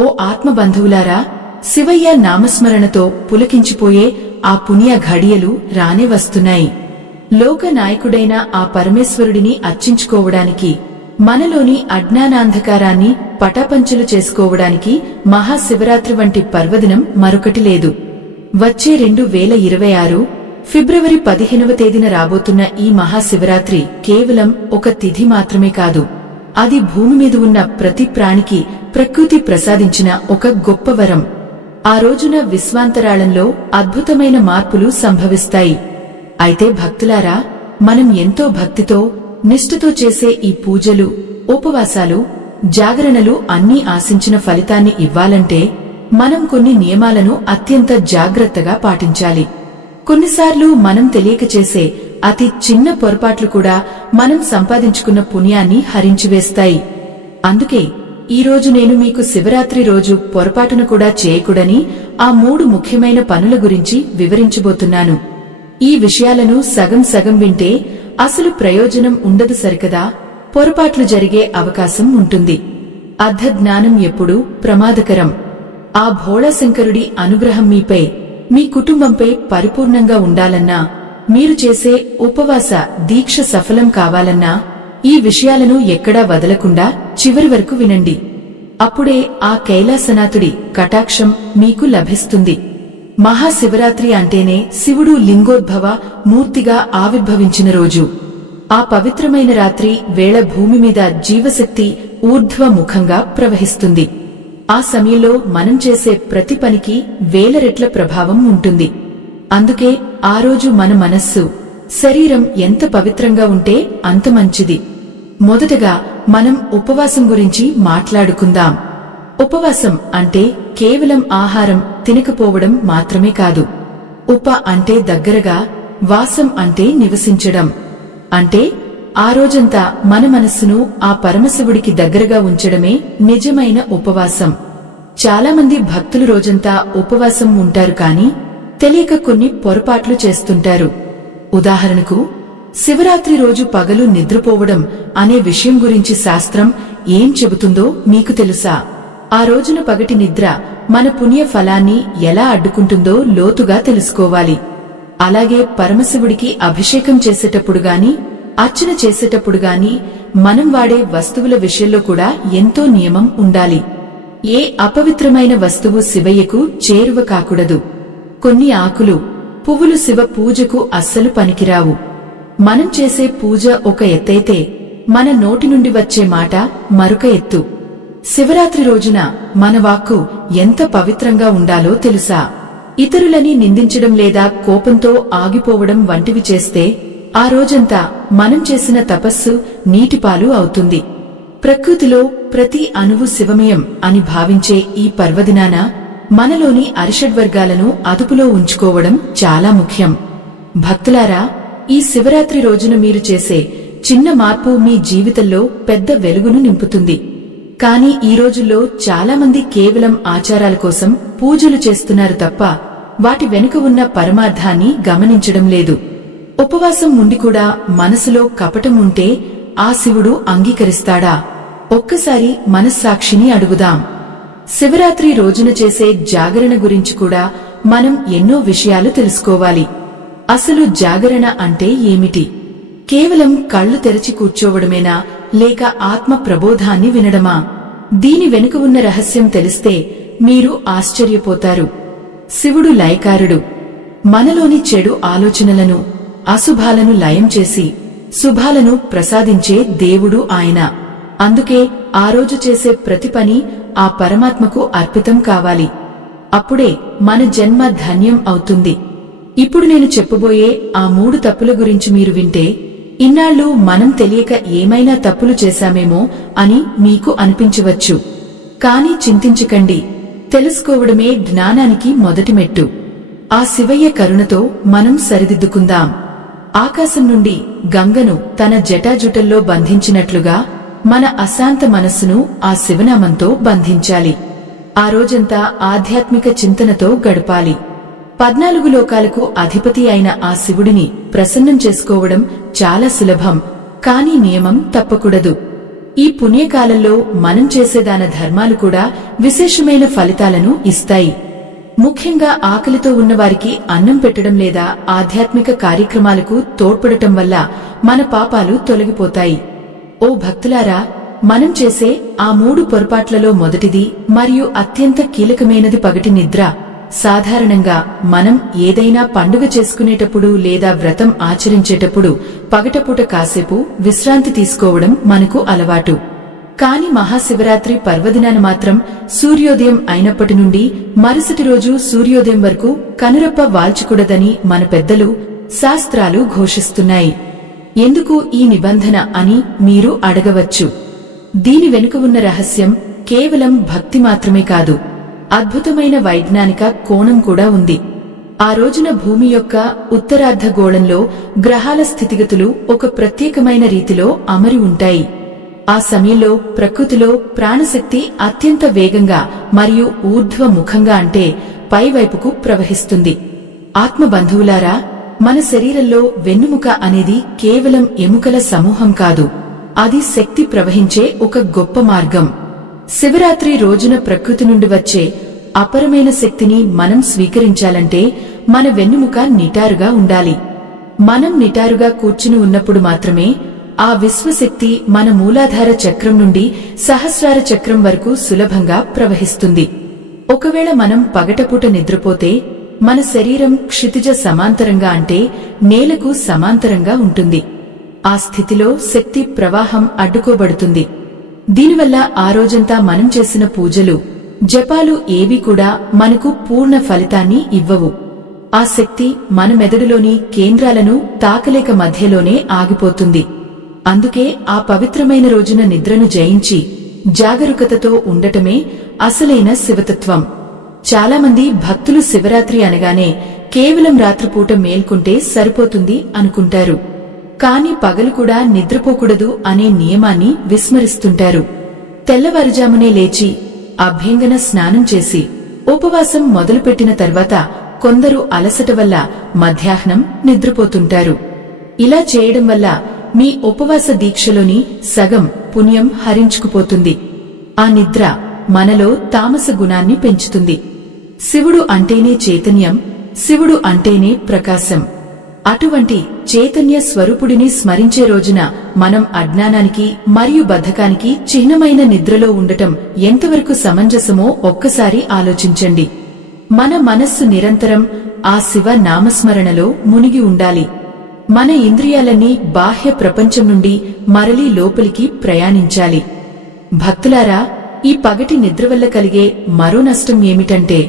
ఓ ఆత్మబంధువులారా, శివయ్య నామస్మరణతో పులకించిపోయే ఆ పుణ్య ఘడియలు రానే వస్తున్నాయి. లోక నాయకుడైన ఆ పరమేశ్వరుడిని అర్చించుకోవడానికి, మనలోని అజ్ఞానాంధకారాన్ని పటాపంచలు చేసుకోవడానికి మహాశివరాత్రి వంటి పర్వదినం మరొకటి లేదు. వచ్చే 2026 ఫిబ్రవరి 15వ తేదీన రాబోతున్న ఈ మహాశివరాత్రి కేవలం ఒక తిథి మాత్రమే కాదు. అది భూమి మీద ఉన్న ప్రతి ప్రాణికి ప్రకృతి ప్రసాదించిన ఒక గొప్ప వరం. ఆ రోజున విశ్వాంతరాళంలో అద్భుతమైన మార్పులు సంభవిస్తాయి. అయితే భక్తులారా, మనం ఎంతో భక్తితో నిష్ఠతో చేసే ఈ పూజలు, ఉపవాసాలు, జాగరణలు అన్నీ ఆశించిన ఫలితాన్ని ఇవ్వాలంటే మనం కొన్ని నియమాలను అత్యంత జాగ్రత్తగా పాటించాలి. కొన్నిసార్లు మనం తెలియక చేసే అతి చిన్న పొరపాట్లు కూడా మనం సంపాదించుకున్న పుణ్యాన్ని హరించివేస్తాయి. అందుకే ఈరోజు నేను మీకు శివరాత్రి రోజు పొరపాటును కూడా చేయకూడని ఆ 3 ముఖ్యమైన పనుల గురించి వివరించబోతున్నాను. ఈ విషయాలను సగం సగం వింటే అసలు ప్రయోజనం ఉండదు సరికదా, పొరపాట్లు జరిగే అవకాశం ఉంటుంది. అర్ధజ్ఞానం ఎప్పుడూ ప్రమాదకరం. ఆ భోళాశంకరుడి అనుగ్రహం మీపై, మీ కుటుంబంపై పరిపూర్ణంగా ఉండాలన్నా, మీరు చేసే ఉపవాస దీక్ష సఫలం కావాలన్నా ఈ విషయాలను ఎక్కడా వదలకుండా చివరి వరకు వినండి. అప్పుడే ఆ కైలాసనాథుడి కటాక్షం మీకు లభిస్తుంది. మహాశివరాత్రి అంటేనే శివుడు లింగోద్భవ మూర్తిగా ఆవిర్భవించిన రోజు. ఆ పవిత్రమైన రాత్రి వేళ భూమి మీద జీవశక్తి ఊర్ధ్వముఖంగా ప్రవహిస్తుంది. ఆ సమయంలో మనం చేసే ప్రతి పనికి వేల రెట్ల ప్రభావం ఉంటుంది. అందుకే ఆ రోజు మన మనస్సు, శరీరం ఎంత పవిత్రంగా ఉంటే అంత మంచిది. మొదటగా మనం ఉపవాసం గురించి మాట్లాడుకుందాం. ఉపవాసం అంటే కేవలం ఆహారం తినకపోవడం మాత్రమే కాదు. ఉప అంటే దగ్గరగా, వాసం అంటే నివసించడం. అంటే ఆ రోజంతా మన మనస్సును ఆ పరమశివుడికి దగ్గరగా ఉంచడమే నిజమైన ఉపవాసం. చాలామంది భక్తులు రోజంతా ఉపవాసం ఉంటారు, కాని తెలియక కొన్ని పొరపాట్లు చేస్తుంటారు. ఉదాహరణకు, శివరాత్రి రోజు పగలు నిద్రపోవడం అనే విషయం గురించి శాస్త్రం ఏం చెబుతుందో మీకు తెలుసా? ఆ రోజున పగటి నిద్ర మన పుణ్య ఫలాన్ని ఎలా అడ్డుకుంటుందో లోతుగా తెలుసుకోవాలి. అలాగే పరమశివుడికి అభిషేకం చేసేటప్పుడు గాని, అర్చన చేసేటప్పుడు గాని మనం వాడే వస్తువుల విషయంలో కూడా ఎంతో నియమం ఉండాలి. ఏ అపవిత్రమైన వస్తువు శివయ్యకు చేరువ కాకూడదు. కొన్ని ఆకులు, పువ్వులు శివ పూజకు అస్సలు పనికిరావు. మనం చేసే పూజ ఒక ఎత్తైతే మన నోటి నుండి వచ్చే మాట మరొక ఎత్తు. శివరాత్రి రోజున మన వాక్కు ఎంత పవిత్రంగా ఉండాలో తెలుసా? ఇతరులని నిందించడం లేదా కోపంతో ఆగిపోవడం వంటివి చేస్తే ఆ రోజంతా మనం చేసిన తపస్సు నీటిపాలు అవుతుంది. ప్రకృతిలో ప్రతి అణువు శివమయం అని భావించే ఈ పర్వదినాన మనలోని అరిషడ్వర్గాలను అదుపులో ఉంచుకోవడం చాలా ముఖ్యం. భక్తులారా, ఈ శివరాత్రి రోజున మీరు చేసే చిన్న మార్పు మీ జీవితంలో పెద్ద వెలుగును నింపుతుంది. కానీ ఈ రోజుల్లో చాలామంది కేవలం ఆచారాల కోసం పూజలు చేస్తున్నారు తప్ప వాటి వెనుక ఉన్న పరమార్థాన్ని గమనించడం లేదు. ఉపవాసం ఉండి కూడా మనసులో కపటం ఉంటే ఆ శివుడు అంగీకరిస్తాడా? ఒక్కసారి మనస్సాక్షిని అడుగుదాం. శివరాత్రి రోజున చేసే జాగరణ గురించి కూడా మనం ఎన్నో విషయాలు తెలుసుకోవాలి. అసలు జాగరణ అంటే ఏమిటి? కేవలం కళ్లు తెరచి కూర్చోవడమేనా, లేక ఆత్మ ప్రబోధాన్ని వినడమా? దీని వెనుక ఉన్న రహస్యం తెలిస్తే మీరు ఆశ్చర్యపోతారు. శివుడు లయకారుడు. మనలోని చెడు ఆలోచనలను, అశుభాలను లయం చేసి శుభాలను ప్రసాదించే దేవుడు ఆయన. అందుకే ఆ రోజు చేసే ప్రతి పని ఆ పరమాత్మకు అర్పితం కావాలి. అప్పుడే మన జన్మ ధన్యం అవుతుంది. ఇప్పుడు నేను చెప్పబోయే ఆ 3 తప్పుల గురించి మీరు వింటే ఇన్నాళ్లు మనం తెలియక ఏమైనా తప్పులు చేశామేమో అని మీకు అనిపించవచ్చు. కానీ చింతించకండి. తెలుసుకోవడమే జ్ఞానానికి మొదటి మెట్టు. ఆ శివయ్య కరుణతో మనం సరిదిద్దుకుందాం. ఆకాశం నుండి గంగను తన జటాజుటల్లో బంధించినట్లుగా మన అశాంత మనస్సును ఆ శివనామంతో బంధించాలి. ఆ రోజంతా ఆధ్యాత్మిక చింతనతో గడపాలి. 14 లోకాలకు అధిపతి అయిన ఆ శివుడిని ప్రసన్నం చేసుకోవడం చాలా సులభం, కానీ నియమం తప్పకూడదు. ఈ పుణ్యకాలంలో మనం చేసే దాన ధర్మాలు కూడా విశేషమైన ఫలితాలను ఇస్తాయి. ముఖ్యంగా ఆకలితో ఉన్నవారికి అన్నం పెట్టడం లేదా ఆధ్యాత్మిక కార్యక్రమాలకు తోడ్పడటం వల్ల మన పాపాలు తొలగిపోతాయి. ఓ భక్తులారా, మనం చేసే ఆ 3 పొరపాట్లలో మొదటిది మరియు అత్యంత కీలకమైనది పగటి నిద్ర. సాధారణంగా మనం ఏదైనా పండుగ చేసుకునేటప్పుడు లేదా వ్రతం ఆచరించేటప్పుడు పగటపూట కాసేపు విశ్రాంతి తీసుకోవడం మనకు అలవాటు. కాని మహాశివరాత్రి పర్వదినాన మాత్రం సూర్యోదయం అయినప్పటి నుండి మరుసటి రోజు సూర్యోదయం వరకు కనురెప్ప వాల్చకూడదని మన పెద్దలు శాస్త్రాలు ఘోషిస్తున్నాయి. ఎందుకు ఈ నిబంధన అని మీరు అడగవచ్చు. దీని వెనుక ఉన్న రహస్యం కేవలం భక్తి మాత్రమే కాదు, అద్భుతమైన వైజ్ఞానిక కోణం కూడా ఉంది. ఆ రోజున భూమి యొక్క ఉత్తరార్ధగోళంలో గ్రహాల స్థితిగతులు ఒక ప్రత్యేకమైన రీతిలో అమరి ఉంటాయి. ఆ సమయంలో ప్రకృతిలో ప్రాణశక్తి అత్యంత వేగంగా మరియు ఊర్ధ్వముఖంగా అంటే పైవైపుకు ప్రవహిస్తుంది. ఆత్మబంధువులారా, మన శరీరంలో వెన్నుముక అనేది కేవలం ఎముకల సమూహం కాదు, అది శక్తి ప్రవహించే ఒక గొప్ప మార్గం. శివరాత్రి రోజున ప్రకృతి నుండి వచ్చే అపరమైన శక్తిని మనం స్వీకరించాలంటే మన వెన్నుముక నిటారుగా ఉండాలి. మనం నిటారుగా కూర్చుని ఉన్నప్పుడు మాత్రమే ఆ విశ్వశక్తి మన మూలాధార చక్రం నుండి సహస్రార చక్రం వరకు సులభంగా ప్రవహిస్తుంది. ఒకవేళ మనం పగటపూట నిద్రపోతే మన శరీరం క్షితిజ సమాంతరంగా అంటే నేలకు సమాంతరంగా ఉంటుంది. ఆ స్థితిలో శక్తి ప్రవాహం అడ్డుకోబడుతుంది. దీనివల్ల ఆ రోజంతా మనం చేసిన పూజలు, జపాలు ఏవీ కూడా మనకు పూర్ణ ఫలితాన్ని ఇవ్వవు. ఆ శక్తి మన మెదడులోని కేంద్రాలను తాకలేక మధ్యలోనే ఆగిపోతుంది. అందుకే ఆ పవిత్రమైన రోజున నిద్రను జయించి జాగరూకతతో ఉండటమే అసలైన శివతత్వం. చాలామంది భక్తులు శివరాత్రి అనగానే కేవలం రాత్రిపూట మేల్కుంటే సరిపోతుంది అనుకుంటారు. కాని పగలు కూడా నిద్రపోకూడదు అనే నియమాన్ని విస్మరిస్తుంటారు. తెల్లవారుజామునే లేచి అభ్యంగన స్నానం చేసి ఉపవాసం మొదలుపెట్టిన తర్వాత కొందరు అలసట వల్ల మధ్యాహ్నం నిద్రపోతుంటారు. ఇలా చేయడం వల్ల మీ ఉపవాస దీక్షలోని సగం పుణ్యం హరించుకుపోతుంది. ఆ నిద్ర మనలో తామస గుణాన్ని పెంచుతుంది. శివుడు అంటేనే చైతన్యం, శివుడు అంటేనే ప్రకాశం. అటువంటి చైతన్య స్వరూపుడిని స్మరించే రోజున మనం అజ్ఞానానికి మరియు బద్ధకానికి చిహ్నమైన నిద్రలో ఉండటం ఎంతవరకు సమంజసమో ఒక్కసారి ఆలోచించండి. మన మనస్సు నిరంతరం ఆ శివ నామస్మరణలో మునిగి ఉండాలి. మన ఇంద్రియాలన్నీ బాహ్య ప్రపంచం నుండి మరలి లోపలికి ప్రయాణించాలి. భక్తులారా, ఈ పగటి నిద్ర వల్ల కలిగే మరో నష్టం ఏమిటంటే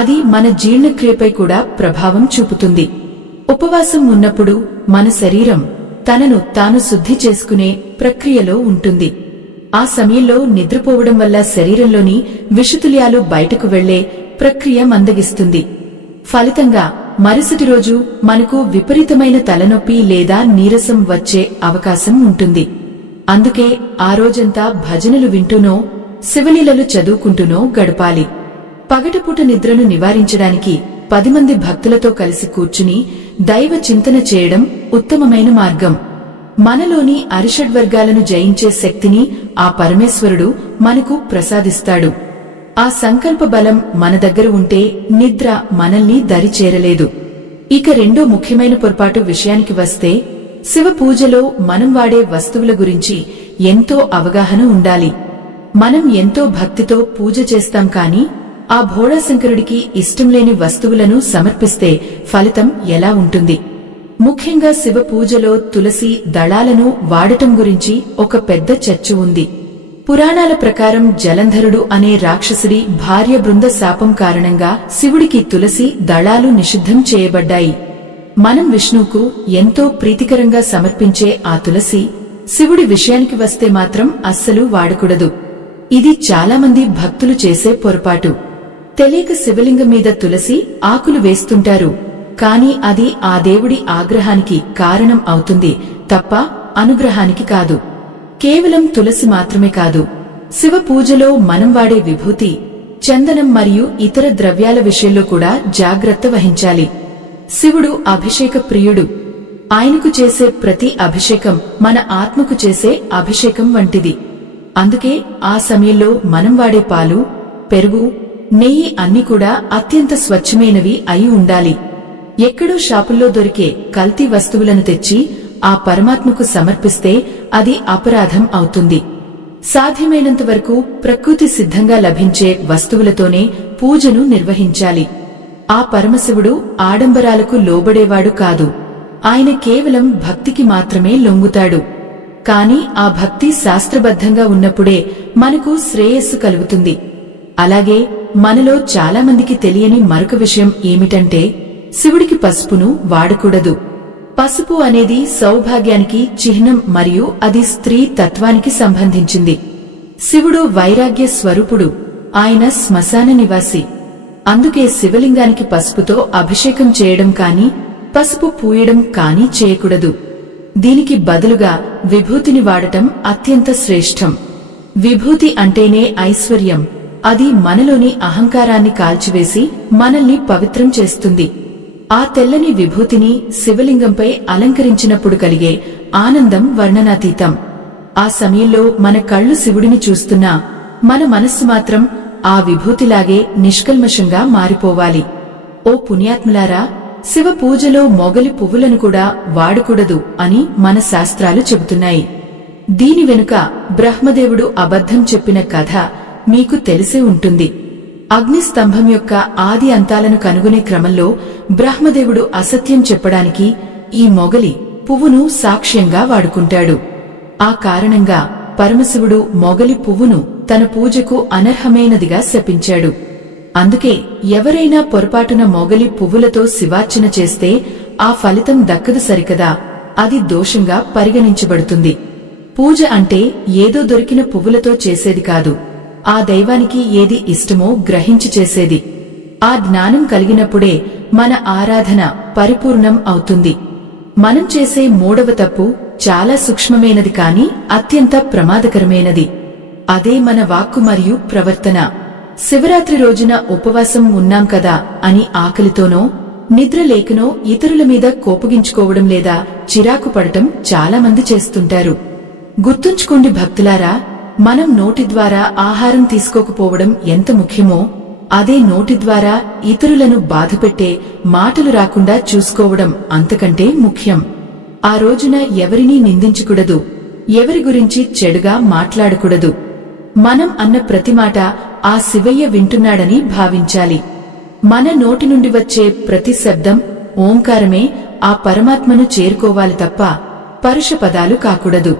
అది మన జీర్ణక్రియపై కూడా ప్రభావం చూపుతుంది. ఉపవాసం ఉన్నప్పుడు మన శరీరం తనను తాను శుద్ధి చేసుకునే ప్రక్రియలో ఉంటుంది. ఆ సమయంలో నిద్రపోవడం వల్ల శరీరంలోని విషతుల్యాలు బయటకు వెళ్లే ప్రక్రియ మందగిస్తుంది. ఫలితంగా మరుసటి రోజు మనకు విపరీతమైన తలనొప్పి లేదా నీరసం వచ్చే అవకాశం ఉంటుంది. అందుకే ఆ రోజంతా భజనలు వింటూనో శివలీలలు చదువుకుంటూనో గడపాలి. పగటిపూట నిద్రను నివారించడానికి 10 మంది భక్తులతో కలిసి కూర్చుని దైవ చింతన చేయడం ఉత్తమమైన మార్గం. మనలోని అరిషడ్వర్గాలను జయించే శక్తిని ఆ పరమేశ్వరుడు మనకు ప్రసాదిస్తాడు. ఆ సంకల్ప బలం మన దగ్గర ఉంటే నిద్ర మనల్ని దరిచేరలేదు. ఇక రెండో ముఖ్యమైన పొరపాటు విషయానికి వస్తే, శివ పూజలో మనం వాడే వస్తువుల గురించి ఎంతో అవగాహన ఉండాలి. మనం ఎంతో భక్తితో పూజ చేస్తాం కాని ఆ భోళాశంకరుడికి ఇష్టంలేని వస్తువులను సమర్పిస్తే ఫలితం ఎలా ఉంటుంది? ముఖ్యంగా శివ పూజలో తులసి దళాలను వాడటం గురించి ఒక పెద్ద చర్చ ఉంది. పురాణాల ప్రకారం జలంధరుడు అనే రాక్షసుడి భార్య బృంద శాపం కారణంగా శివుడికి తులసి దళాలు నిషిద్ధం చేయబడ్డాయి. మనం విష్ణువుకు ఎంతో ప్రీతికరంగా సమర్పించే ఆ తులసి శివుడి విషయానికి వస్తే మాత్రం అస్సలు వాడకూడదు. ఇది చాలామంది భక్తులు చేసే పొరపాటు. తెలియక శివలింగం మీద తులసి ఆకులు వేస్తుంటారు. కాని అది ఆ దేవుడి ఆగ్రహానికి కారణం అవుతుంది తప్ప అనుగ్రహానికి కాదు. కేవలం తులసి మాత్రమే కాదు, శివ పూజలో మనం వాడే విభూతి, చందనం మరియు ఇతర ద్రవ్యాల విషయంలో కూడా జాగ్రత్త వహించాలి. శివుడు అభిషేక ప్రియుడు. ఆయనకు చేసే ప్రతి అభిషేకం మన ఆత్మకు చేసే అభిషేకం వంటిది. అందుకే ఆ సమయంలో మనం వాడే పాలు, పెరుగు, నెయ్యి అన్ని కూడా అత్యంత స్వచ్ఛమైనవి అయి ఉండాలి. ఎక్కడో షాపుల్లో దొరికే కల్తీ వస్తువులను తెచ్చి ఆ పరమాత్మకు సమర్పిస్తే అది అపరాధం అవుతుంది. సాధ్యమైనంత వరకు ప్రకృతి సిద్ధంగా లభించే వస్తువులతోనే పూజను నిర్వహించాలి. ఆ పరమశివుడు ఆడంబరాలకు లోబడేవాడు కాదు. ఆయన కేవలం భక్తికి మాత్రమే లొంగుతాడు. కాని ఆ భక్తి శాస్త్రబద్ధంగా ఉన్నప్పుడే మనకు శ్రేయస్సు కలుగుతుంది. అలాగే మనలో చాలామందికి తెలియని మరొక విషయం ఏమిటంటే శివుడికి పసుపును వాడకూడదు. పసుపు అనేది సౌభాగ్యానికి చిహ్నం మరియు అది స్త్రీ తత్వానికి సంబంధించింది. శివుడు వైరాగ్య స్వరూపుడు. ఆయన శ్మశాన నివాసి. అందుకే శివలింగానికి పసుపుతో అభిషేకం చేయడం కాని పసుపు పూయడం కాని చేయకూడదు. దీనికి బదులుగా విభూతిని వాడటం అత్యంత శ్రేష్టం. విభూతి అంటేనే ఐశ్వర్యం. అది మనలోని అహంకారాన్ని కాల్చివేసి మనల్ని పవిత్రం చేస్తుంది. ఆ తెల్లని విభూతిని శివలింగంపై అలంకరించినప్పుడు కలిగే ఆనందం వర్ణనాతీతం. ఆ సమయంలో మన కళ్ళు శివుడిని చూస్తున్నా మన మనస్సు మాత్రం ఆ విభూతిలాగే నిష్కల్మషంగా మారిపోవాలి. ఓ పుణ్యాత్ములారా, శివ పూజలో మొగలి పువ్వులను కూడా వాడకూడదు అని మన శాస్త్రాలు చెబుతున్నాయి. దీని వెనుక బ్రహ్మదేవుడు అబద్ధం చెప్పిన కథ మీకు తెలిసే ఉంటుంది. అగ్నిస్తంభం యొక్క ఆది అంతాలను కనుగొనే క్రమంలో బ్రహ్మదేవుడు అసత్యం చెప్పడానికి ఈ మొగలి పువ్వును సాక్ష్యంగా వాడుకుంటాడు. ఆ కారణంగా పరమశివుడు మొగలి పువ్వును తన పూజకు అనర్హమైనదిగా శపించాడు. అందుకే ఎవరైనా పొరపాటున మొగలి పువ్వులతో శివార్చన చేస్తే ఆ ఫలితం దక్కదు సరికదా, అది దోషంగా పరిగణించబడుతుంది. పూజ అంటే ఏదో దొరికిన పువ్వులతో చేసేది కాదు. ఆ దైవానికి ఏది ఇష్టమో గ్రహించి చేసేది. ఆ జ్ఞానం కలిగినప్పుడే మన ఆరాధన పరిపూర్ణం అవుతుంది. మనం చేసే మూడవ తప్పు చాలా సూక్ష్మమైనది కాని అత్యంత ప్రమాదకరమైనది. అదే మన వాక్కు మరియు ప్రవర్తన. శివరాత్రి రోజున ఉపవాసం ఉన్నాం కదా అని ఆకలితోనో నిద్ర లేకనో ఇతరుల మీద కోపగించుకోవడం లేదా చిరాకు పడటం చాలా మంది చేస్తుంటారు. గుర్తుంచుకోండి భక్తులారా, మనం నోటి ద్వారా ఆహారం తీసుకోకపోవడం ఎంత ముఖ్యమో అదే నోటి ద్వారా ఇతరులను బాధపెట్టే మాటలు రాకుండా చూసుకోవడం అంతకంటే ముఖ్యం. ఆ రోజున ఎవరినీ నిందించకూడదు, ఎవరి గురించి చెడుగా మాట్లాడకూడదు. మనం అన్న ప్రతి మాట ఆ శివయ్య వింటున్నాడని భావించాలి. మన నోటి నుండి వచ్చే ప్రతి శబ్దం ఓంకారమే ఆ పరమాత్మను చేరుకోవాలి తప్ప పరుష పదాలు కాకూడదు.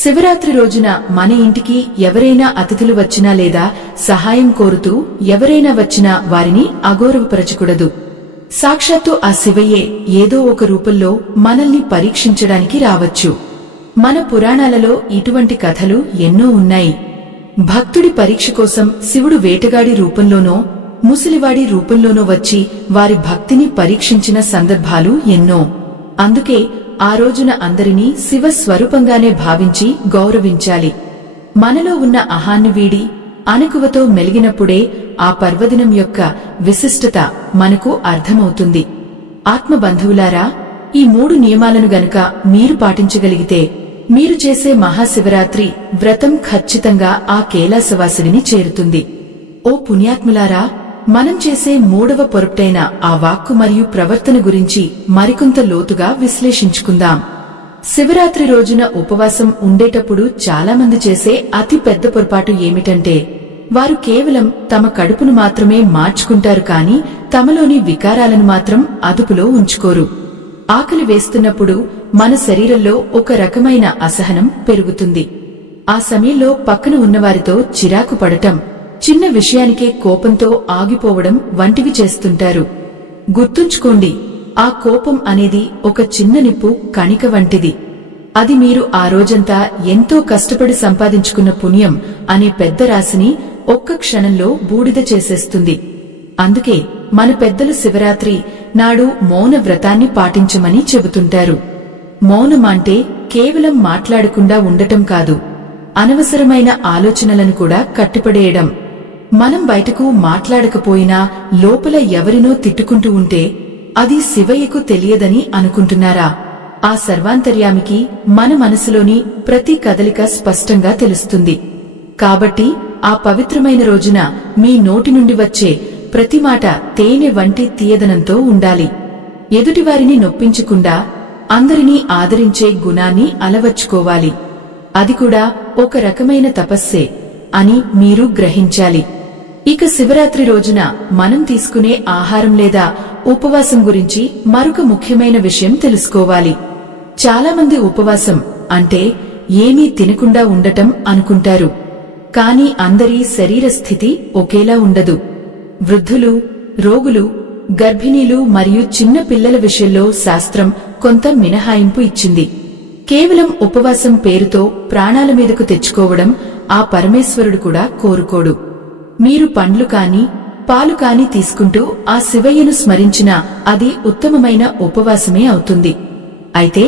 శివరాత్రి రోజున మన ఇంటికి ఎవరైనా అతిథులు వచ్చినా లేదా సహాయం కోరుతూ ఎవరైనా వచ్చినా వారిని అగౌరవపరచకూడదు. సాక్షాత్తు ఆ శివయ్యే ఏదో ఒక రూపంలో మనల్ని పరీక్షించడానికి రావచ్చు. మన పురాణాలలో ఇటువంటి కథలు ఎన్నో ఉన్నాయి. భక్తుడి పరీక్ష కోసం శివుడు వేటగాడి రూపంలోనో ముసలివాడి రూపంలోనో వచ్చి వారి భక్తిని పరీక్షించిన సందర్భాలు ఎన్నో. అందుకే ఆ రోజున అందరినీ శివ స్వరూపంగానే భావించి గౌరవించాలి. మనలో ఉన్న అహాన్ని వీడి అణకువతో మెలిగినప్పుడే ఆ పర్వదినం యొక్క విశిష్టత మనకు అర్థమవుతుంది. ఆత్మబంధువులారా, ఈ 3 నియమాలను గనుక మీరు పాటించగలిగితే మీరు చేసే మహాశివరాత్రి వ్రతం ఖచ్చితంగా ఆ కైలాసవాసుడిని చేరుతుంది. ఓ పుణ్యాత్ములారా, మనం చేసే 3వ పొరపాటైన ఆ వాక్కు మరియు ప్రవర్తన గురించి మరికొంత లోతుగా విశ్లేషించుకుందాం. శివరాత్రి రోజున ఉపవాసం ఉండేటప్పుడు చాలామంది చేసే అతి పెద్ద పొరపాటు ఏమిటంటే వారు కేవలం తమ కడుపును మాత్రమే మార్చుకుంటారు కాని తమలోని వికారాలను మాత్రం అదుపులో ఉంచుకోరు. ఆకలి వేస్తున్నప్పుడు మన శరీరంలో ఒక రకమైన అసహనం పెరుగుతుంది. ఆ సమయంలో పక్కన ఉన్నవారితో చిరాకు పడటం, చిన్న విషయానికే కోపంతో ఆగిపోవడం వంటివి చేస్తుంటారు. గుర్తుంచుకోండి, ఆ కోపం అనేది ఒక చిన్న నిప్పు కణిక వంటిది. అది మీరు ఆ రోజంతా ఎంతో కష్టపడి సంపాదించుకున్న పుణ్యం అనే పెద్ద రాశిని ఒక్క క్షణంలో బూడిద చేసేస్తుంది. అందుకే మన పెద్దలు శివరాత్రి నాడు మౌన వ్రతాన్ని పాటించమని చెబుతుంటారు. మౌనం అంటే కేవలం మాట్లాడకుండా ఉండటం కాదు, అనవసరమైన ఆలోచనలను కూడా కట్టిపడేయడం. మనం బయటకు మాట్లాడకపోయినా లోపల ఎవరినో తిట్టుకుంటూ ఉంటే అది శివయ్యకు తెలియదని అనుకుంటున్నారా? ఆ సర్వాంతర్యామికి మన మనసులోని ప్రతి కదలిక స్పష్టంగా తెలుస్తుంది. కాబట్టి ఆ పవిత్రమైన రోజున మీ నోటి నుండి వచ్చే ప్రతి మాట తేనె వంటి తీయదనంతో ఉండాలి. ఎదుటివారిని నొప్పించకుండా అందరినీ ఆదరించే గుణాన్ని అలవర్చుకోవాలి. అది కూడా ఒక రకమైన తపస్సే అని మీరు గ్రహించాలి. ఇక శివరాత్రి రోజున మనం తీసుకునే ఆహారం లేదా ఉపవాసం గురించి మరొక ముఖ్యమైన విషయం తెలుసుకోవాలి. చాలామంది ఉపవాసం అంటే ఏమీ తినకుండా ఉండటం అనుకుంటారు. కాని అందరి శరీర స్థితి ఒకేలా ఉండదు. వృద్ధులు, రోగులు, గర్భిణీలు మరియు చిన్న పిల్లల విషయంలో శాస్త్రం కొంత మినహాయింపు ఇచ్చింది. కేవలం ఉపవాసం పేరుతో ప్రాణాల మీదకు తెచ్చుకోవడం ఆ పరమేశ్వరుడు కూడా కోరుకోడు. మీరు పండ్లు కాని పాలు కాని తీసుకుంటూ ఆ శివయ్యను స్మరించినా అది ఉత్తమమైన ఉపవాసమే అవుతుంది. అయితే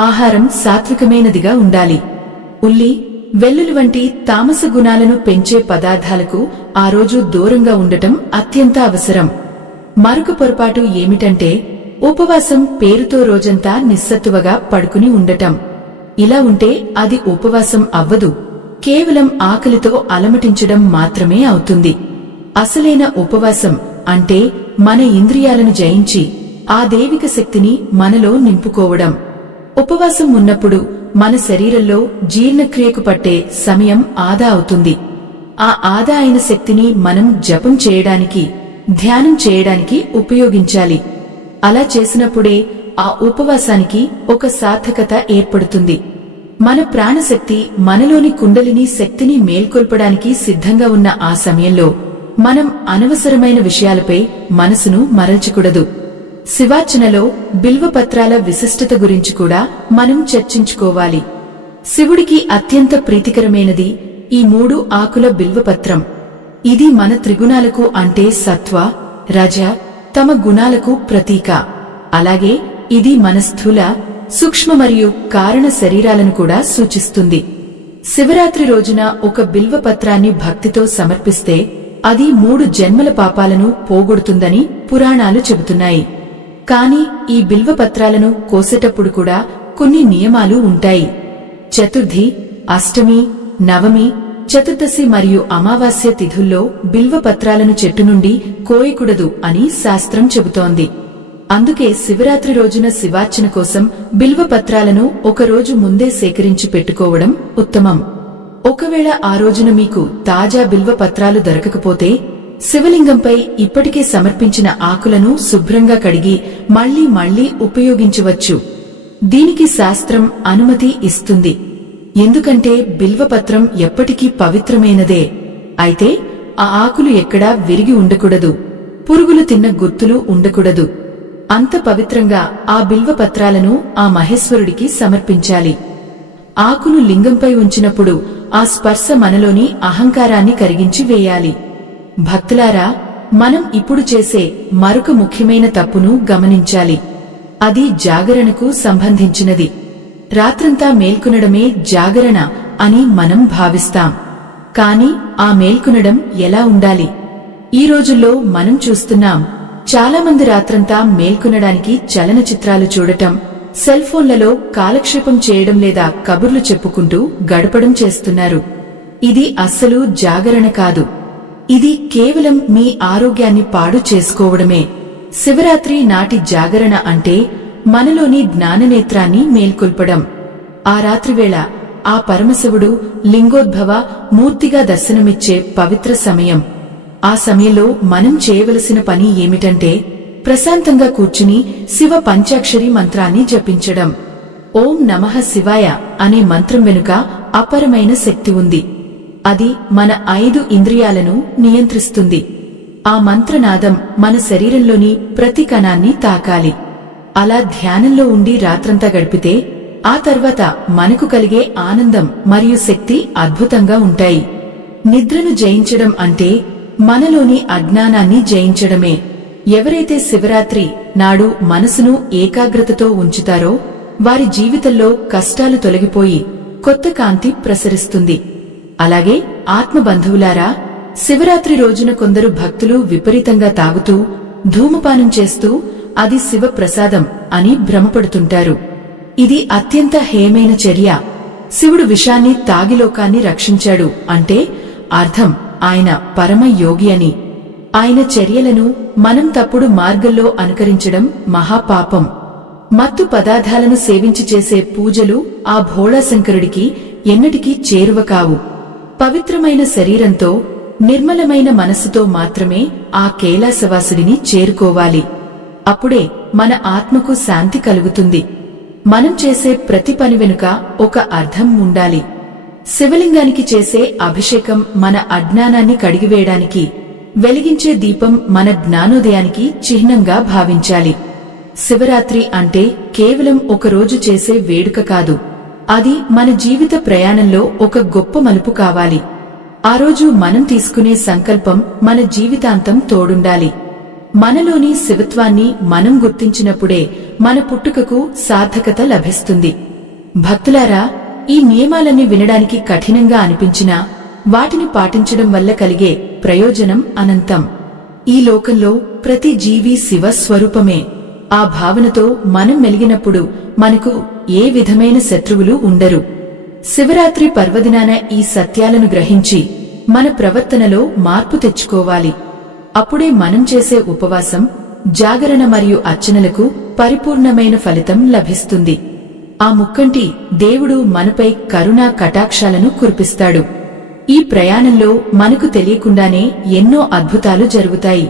ఆహారం సాత్వికమైనదిగా ఉండాలి. ఉల్లి, వెల్లుల్లి వంటి తామస గుణాలను పెంచే పదార్థాలకు ఆ రోజు దూరంగా ఉండటం అత్యంత అవసరం. మరొక పొరపాటు ఏమిటంటే ఉపవాసం పేరుతో రోజంతా నిస్సత్తువగా పడుకుని ఉండటం. ఇలా ఉంటే అది ఉపవాసం అవ్వదు, కేవలం ఆకలితో అలమటించడం మాత్రమే అవుతుంది. అసలైన ఉపవాసం అంటే మన ఇంద్రియాలను జయించి ఆ దైవిక శక్తిని మనలో నింపుకోవడం. ఉపవాసం ఉన్నప్పుడు మన శరీరంలో జీర్ణక్రియకు పట్టే సమయం ఆదా అవుతుంది. ఆ ఆదా అయిన శక్తిని మనం జపం చేయడానికి, ధ్యానం చేయడానికి ఉపయోగించాలి. అలా చేసినప్పుడే ఆ ఉపవాసానికి ఒక సార్థకత ఏర్పడుతుంది. మన ప్రాణశక్తి మనలోని కుండలిని శక్తిని మేల్కొల్పడానికి సిద్ధంగా ఉన్న ఆ సమయంలో మనం అనవసరమైన విషయాలపై మనసును మరల్చకూడదు. శివార్చనలో బిల్వపత్రాల విశిష్టత గురించి కూడా మనం చర్చించుకోవాలి. శివుడికి అత్యంత ప్రీతికరమైనది ఈ 3 ఆకుల బిల్వపత్రం. ఇది మన త్రిగుణాలకు అంటే సత్వ, రజ, తమ గుణాలకు ప్రతీక. అలాగే ఇది మన స్థూల, సూక్ష్మ మరియు కారణ శరీరాలను కూడా సూచిస్తుంది. శివరాత్రి రోజున ఒక బిల్వపత్రాన్ని భక్తితో సమర్పిస్తే అది 3 జన్మల పాపాలను పోగొడుతుందని పురాణాలు చెబుతున్నాయి. కాని ఈ బిల్వపత్రాలను కోసేటప్పుడు కూడా కొన్ని నియమాలు ఉంటాయి. చతుర్థి, అష్టమి, నవమి, చతుర్దశి మరియు అమావాస్య తిథుల్లో బిల్వపత్రాలను చెట్టు నుండి కోయకూడదు అని శాస్త్రం చెబుతోంది. అందుకే శివరాత్రి రోజున శివార్చన కోసం బిల్వపత్రాలను ఒకరోజు ముందే సేకరించి పెట్టుకోవడం ఉత్తమం. ఒకవేళ ఆ రోజున మీకు తాజా బిల్వపత్రాలు దొరకకపోతే శివలింగంపై ఇప్పటికే సమర్పించిన ఆకులను శుభ్రంగా కడిగి మళ్లీ ఉపయోగించవచ్చు. దీనికి శాస్త్రం అనుమతి ఇస్తుంది. ఎందుకంటే బిల్వపత్రం ఎప్పటికీ పవిత్రమైనదే. అయితే ఆ ఆకులు ఎక్కడా విరిగి ఉండకూడదు, పురుగులు తిన్న గుర్తులు ఉండకూడదు. అంత పవిత్రంగా ఆ బిల్వపత్రాలను ఆ మహేశ్వరుడికి సమర్పించాలి. ఆకును లింగంపై ఉంచినప్పుడు ఆ స్పర్శ మనలోని అహంకారాన్ని కరిగించి వేయాలి. భక్తులారా, మనం ఇప్పుడు చేసే మరొక ముఖ్యమైన తప్పును గమనించాలి. అది జాగరణకు సంబంధించినది. రాత్రంతా మేల్కొనడమే జాగరణ అని మనం భావిస్తాం. కాని ఆ మేల్కొనడం ఎలా ఉండాలి? ఈ రోజుల్లో మనం చూస్తున్నాం, చాలామంది రాత్రంతా మేల్కొనడానికి చలనచిత్రాలు చూడటం, సెల్ ఫోన్లలో కాలక్షేపం చేయడం లేదా కబుర్లు చెప్పుకుంటూ గడపడం చేస్తున్నారు. ఇది అస్సలు జాగరణ కాదు. ఇది కేవలం మీ ఆరోగ్యాన్ని పాడు చేసుకోవడమే. శివరాత్రి నాటి జాగరణ అంటే మనలోని జ్ఞాననేత్రాన్ని మేల్కొల్పడం. ఆ రాత్రివేళ ఆ పరమశివుడు లింగోద్భవ మూర్తిగా దర్శనమిచ్చే పవిత్ర సమయం. ఆ సమయంలో మనం చేయవలసిన పని ఏమిటంటే ప్రశాంతంగా కూర్చుని శివ పంచాక్షరి మంత్రాన్ని జపించడం. ఓం నమః శివాయ అనే మంత్రం వెనుక అపరమైన శక్తి ఉంది. అది మన 5 ఇంద్రియాలను నియంత్రిస్తుంది. ఆ మంత్రనాదం మన శరీరంలోని ప్రతి కణాన్ని తాకాలి. అలా ధ్యానంలో ఉండి రాత్రంతా గడిపితే ఆ తర్వాత మనకు కలిగే ఆనందం మరియు శక్తి అద్భుతంగా ఉంటాయి. నిద్రను జయించడం అంటే మనలోని అజ్ఞానాన్ని జయించడమే. ఎవరైతే శివరాత్రి నాడు మనసును ఏకాగ్రతతో ఉంచుతారో వారి జీవితంలో కష్టాలు తొలగిపోయి కొత్త కాంతి ప్రసరిస్తుంది. అలాగే ఆత్మబంధువులారా, శివరాత్రి రోజున కొందరు భక్తులు విపరీతంగా తాగుతూ, ధూమపానం చేస్తూ అది శివ ప్రసాదం అని భ్రమపడుతుంటారు. ఇది అత్యంత హేయమైన చర్య. శివుడు విషాన్ని తాగి లోకాన్ని రక్షించాడు అంటే అర్థం ఆయన పరమ యోగి అని. ఆయన చర్యలను మనం తప్పుడు మార్గంలో అనుకరించడం మహాపాపం. మత్తు పదార్థాలను సేవించి చేసే పూజలు ఆ భోళాశంకరుడికి ఎన్నటికీ చేరువ కావు. పవిత్రమైన శరీరంతో నిర్మలమైన మనస్సుతో మాత్రమే ఆ కైలాసవాసుడిని చేరుకోవాలి. అప్పుడే మన ఆత్మకు శాంతి కలుగుతుంది. మనం చేసే ప్రతి పని వెనుక ఒక అర్థం ఉండాలి. శివలింగానికి చేసే అభిషేకం మన అజ్ఞానాన్ని కడిగివేయడానికి, వెలిగించే దీపం మన జ్ఞానోదయానికి చిహ్నంగా భావించాలి. శివరాత్రి అంటే కేవలం ఒక రోజు చేసే వేడుక కాదు, అది మన జీవిత ప్రయాణంలో ఒక గొప్ప మలుపు కావాలి. ఆ రోజు మనం తీసుకునే సంకల్పం మన జీవితాంతం తోడుండాలి. మనలోని శివత్వాన్ని మనం గుర్తించినప్పుడే మన పుట్టుకకు సార్థకత లభిస్తుంది. భక్తులారా, ఈ నియమాలన్నీ వినడానికి కఠినంగా అనిపించినా వాటిని పాటించడం వల్ల కలిగే ప్రయోజనం అనంతం. ఈ లోకంలో ప్రతి జీవి శివస్వరూపమే. ఆ భావనతో మనం మెలిగినప్పుడు మనకు ఏ విధమైన శత్రువులు ఉండరు. శివరాత్రి పర్వదినాన ఈ సత్యాలను గ్రహించి మన ప్రవర్తనలో మార్పు తెచ్చుకోవాలి. అప్పుడే మనం చేసే ఉపవాసం, జాగరణ మరియు అర్చనలకు పరిపూర్ణమైన ఫలితం లభిస్తుంది. ఆ ముక్కంటి దేవుడు మనపై కరుణా కటాక్షాలను కురిపిస్తాడు. ఈ ప్రయాణంలో మనకు తెలియకుండానే ఎన్నో అద్భుతాలు జరుగుతాయి.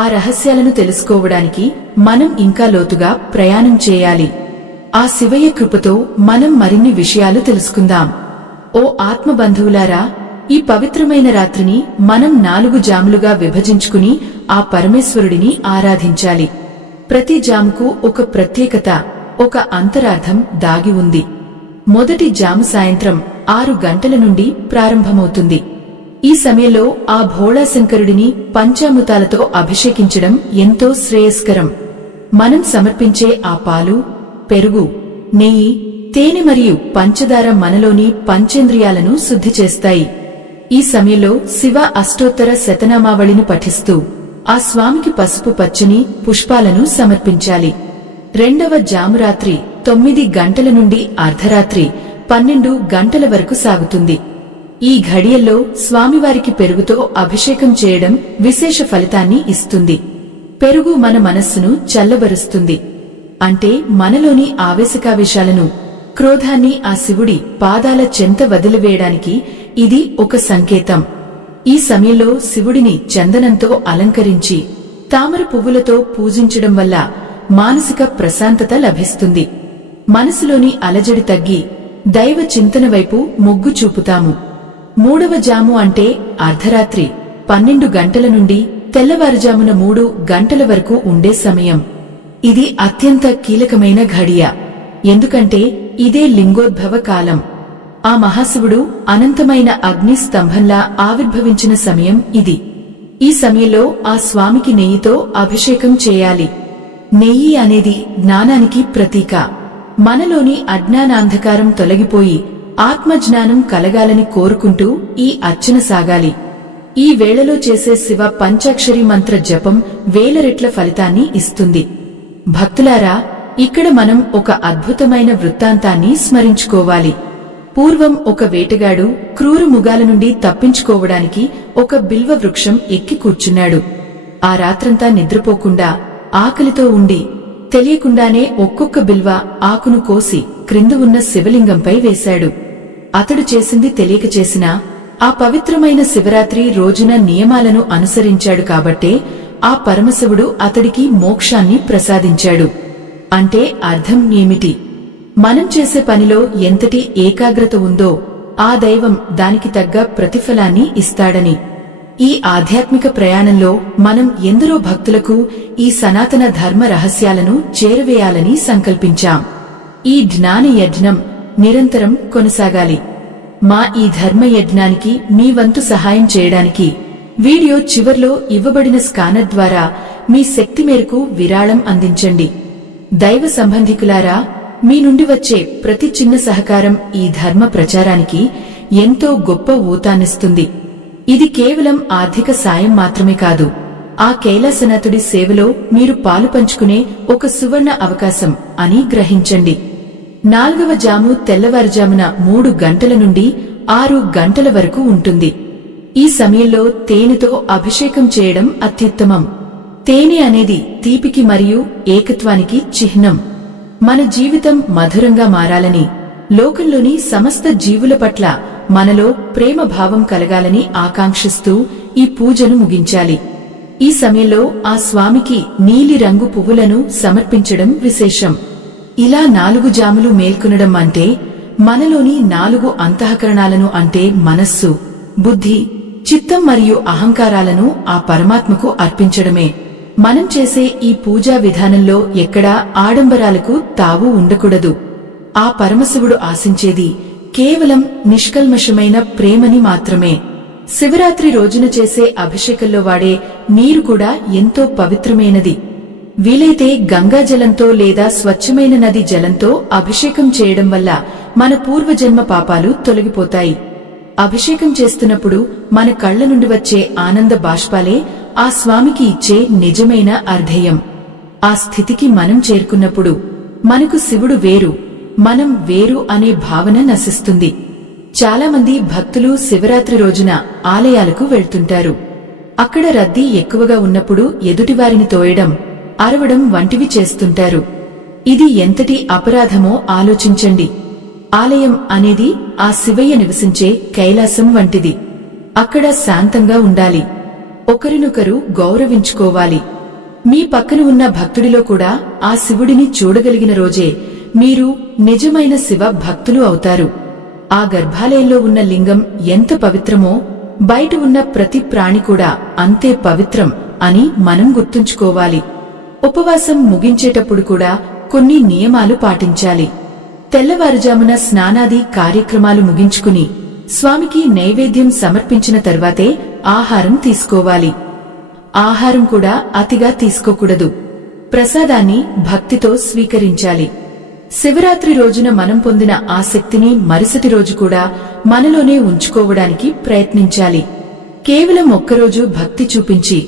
ఆ రహస్యాలను తెలుసుకోవడానికి మనం ఇంకా లోతుగా ప్రయాణం చేయాలి. ఆ శివయ్య కృపతో మనం మరిన్ని విషయాలు తెలుసుకుందాం. ఓ ఆత్మబంధువులారా, ఈ పవిత్రమైన రాత్రిని మనం 4 జాములుగా విభజించుకుని ఆ పరమేశ్వరుడిని ఆరాధించాలి. ప్రతి జాముకు ఒక ప్రత్యేకత, ఒక అంతరార్థం దాగి ఉంది. మొదటి జాము సాయంత్రం 6 గంటల నుండి ప్రారంభమవుతుంది. ఈ సమయంలో ఆ భోళాశంకరుడిని పంచామృతాలతో అభిషేకించడం ఎంతో శ్రేయస్కరం. మనం సమర్పించే ఆ పాలు, పెరుగు, నెయ్యి, తేనె మరియు పంచదార మనలోని పంచేంద్రియాలను శుద్ధి చేస్తాయి. ఈ సమయంలో శివ అష్టోత్తర శతనామావళిని పఠిస్తూ ఆ స్వామికి పసుపు పచ్చని పుష్పాలను సమర్పించాలి. రెండవ జాము రాత్రి 9 గంటల నుండి అర్ధరాత్రి 12 గంటల వరకు సాగుతుంది. ఈ ఘడియల్లో స్వామివారికి పెరుగుతో అభిషేకం చేయడం విశేష ఫలితాన్ని ఇస్తుంది. పెరుగు మన మనస్సును చల్లబరుస్తుంది. అంటే మనలోని ఆవేశకావేశాలను, క్రోధాన్ని ఆ శివుడి పాదాల చెంత వదిలివేయడానికి ఇది ఒక సంకేతం. ఈ సమయంలో శివుడిని చందనంతో అలంకరించి తామర పువ్వులతో పూజించడం వల్ల మానసిక ప్రశాంతత లభిస్తుంది. మనసులోని అలజడి తగ్గి దైవ చింతన వైపు మొగ్గు చూపుతాము. మూడవ జాము అంటే అర్ధరాత్రి 12 గంటల నుండి తెల్లవారుజామున 3 గంటల వరకు ఉండే సమయం. ఇది అత్యంత కీలకమైన ఘడియ. ఎందుకంటే ఇదే లింగోద్భవ కాలం. ఆ మహాశివుడు అనంతమైన అగ్ని స్తంభంలా ఆవిర్భవించిన సమయం ఇది. ఈ సమయంలో ఆ స్వామికి నెయ్యితో అభిషేకం చేయాలి. నెయ్యి అనేది జ్ఞానానికి ప్రతీక. మనలోని అజ్ఞానాంధకారం తొలగిపోయి ఆత్మజ్ఞానం కలగాలని కోరుకుంటూ ఈ అర్చన సాగాలి. ఈ వేళలో చేసే శివ పంచాక్షరి మంత్ర జపం 1000 రెట్ల ఫలితాన్ని ఇస్తుంది. భక్తులారా, ఇక్కడ మనం ఒక అద్భుతమైన వృత్తాంతాన్ని స్మరించుకోవాలి. పూర్వం ఒక వేటగాడు క్రూర మృగాల నుండి తప్పించుకోవడానికి ఒక బిల్వ వృక్షం ఎక్కి కూర్చున్నాడు. ఆ రాత్రంతా నిద్రపోకుండా ఆకలితో ఉండి తెలియకుండానే ఒక్కొక్క బిల్వ ఆకును కోసి క్రింద ఉన్న శివలింగంపై వేశాడు. అతడు చేసింది తెలియక చేసినా ఆ పవిత్రమైన శివరాత్రి రోజున నియమాలను అనుసరించాడు కాబట్టే ఆ పరమశివుడు అతడికి మోక్షాన్ని ప్రసాదించాడు. అంటే అర్థం ఏమిటి? మనం చేసే పనిలో ఎంతటి ఏకాగ్రత ఉందో ఆ దైవం దానికి తగ్గ ప్రతిఫలాన్ని ఇస్తాడని. ఈ ఆధ్యాత్మిక ప్రయాణంలో మనం ఎందరో భక్తులకు ఈ సనాతన ధర్మ రహస్యాలను చేరవేయాలని సంకల్పించాం. ఈ జ్ఞాన యజ్ఞం నిరంతరం కొనసాగాలి. మా ఈ ధర్మ యజ్ఞానికి మీ వంతు సహాయం చేయడానికి వీడియో చివర్లో ఇవ్వబడిన స్కానర్ ద్వారా మీ శక్తి మేరకు విరాళం అందించండి. దైవ సంబంధికులారా, మీ నుండి వచ్చే ప్రతి చిన్న సహకారం ఈ ధర్మ ప్రచారానికి ఎంతో గొప్ప ఊతాన్నిస్తుంది. ఇది కేవలం ఆర్థిక సాయం మాత్రమే కాదు, ఆ కైలాసనాథుడి సేవలో మీరు పాలు పంచుకునే ఒక సువర్ణ అవకాశం అని గ్రహించండి. 4వ జాము తెల్లవారుజామున 3 గంటల నుండి 6 గంటల వరకు ఉంటుంది. ఈ సమయంలో తేనెతో అభిషేకం చేయడం అత్యుత్తమం. తేనె అనేది తీపికి మరియు ఏకత్వానికి చిహ్నం. మన జీవితం మధురంగా మారాలని, లోకంలోని సమస్త జీవుల పట్ల మనలో ప్రేమ భావం కలగాలని ఆకాంక్షిస్తూ ఈ పూజను ముగించాలి. ఈ సమయంలో ఆ స్వామికి నీలి రంగు పువ్వులను సమర్పించడం విశేషం. ఇలా 4 జాములు మేల్కొనడం అంటే మనలోని 4 అంతఃకరణాలను అంటే మనస్సు, బుద్ధి, చిత్తం మరియు అహంకారాలను ఆ పరమాత్మకు అర్పించడమే. మనం చేసే ఈ పూజా విధానంలో ఎక్కడా ఆడంబరాలకు తావు ఉండకూడదు. ఆ పరమశివుడు ఆశించేది కేవలం నిష్కల్మషమైన ప్రేమని మాత్రమే. శివరాత్రి రోజున చేసే అభిషేకంలో వాడే నీరు కూడా ఎంతో పవిత్రమైనది. వీలైతే గంగాజలంతో లేదా స్వచ్ఛమైన నది జలంతో అభిషేకం చేయడం వల్ల మన పూర్వజన్మ పాపాలు తొలగిపోతాయి. అభిషేకం చేస్తున్నప్పుడు మన కళ్ల నుండి వచ్చే ఆనంద బాష్పాలే ఆ స్వామికి ఇచ్చే నిజమైన అర్ధేయం. ఆ స్థితికి మనం చేరుకున్నప్పుడు మనకు శివుడు వేరు, మనం వేరు అనే భావన నశిస్తుంది. చాలామంది భక్తులు శివరాత్రి రోజున ఆలయాలకు వెళ్తుంటారు. అక్కడ రద్దీ ఎక్కువగా ఉన్నప్పుడు ఎదుటివారిని తోయడం, అరవడం వంటివి చేస్తుంటారు. ఇది ఎంతటి అపరాధమో ఆలోచించండి. ఆలయం అనేది ఆ శివయ్య నివసించే కైలాసం వంటిది. అక్కడ శాంతంగా ఉండాలి, ఒకరినొకరు గౌరవించుకోవాలి. మీ పక్కన ఉన్న భక్తుడిలో కూడా ఆ శివుడిని చూడగలిగిన రోజే మీరు నిజమైన శివ భక్తులు అవుతారు. ఆ గర్భాలయంలో ఉన్న లింగం ఎంత పవిత్రమో బయట ఉన్న ప్రతి ప్రాణి కూడా అంతే పవిత్రం అని మనం గుర్తుంచుకోవాలి. ఉపవాసం ముగించేటప్పుడు కూడా కొన్ని నియమాలు పాటించాలి. తెల్లవారుజామున స్నానాది కార్యక్రమాలు ముగించుకుని స్వామికి నైవేద్యం సమర్పించిన తర్వాతే ఆహారం తీసుకోవాలి. ఆహారం కూడా అతిగా తీసుకోకూడదు. ప్రసాదాన్ని భక్తితో స్వీకరించాలి. శివరాత్రి రోజున మనం పొందిన ఆ శక్తిని మరుసటి రోజు కూడా మనలోనే ఉంచుకోవడానికి ప్రయత్నించాలి. కేవలం ఒక్కరోజు భక్తి చూపించి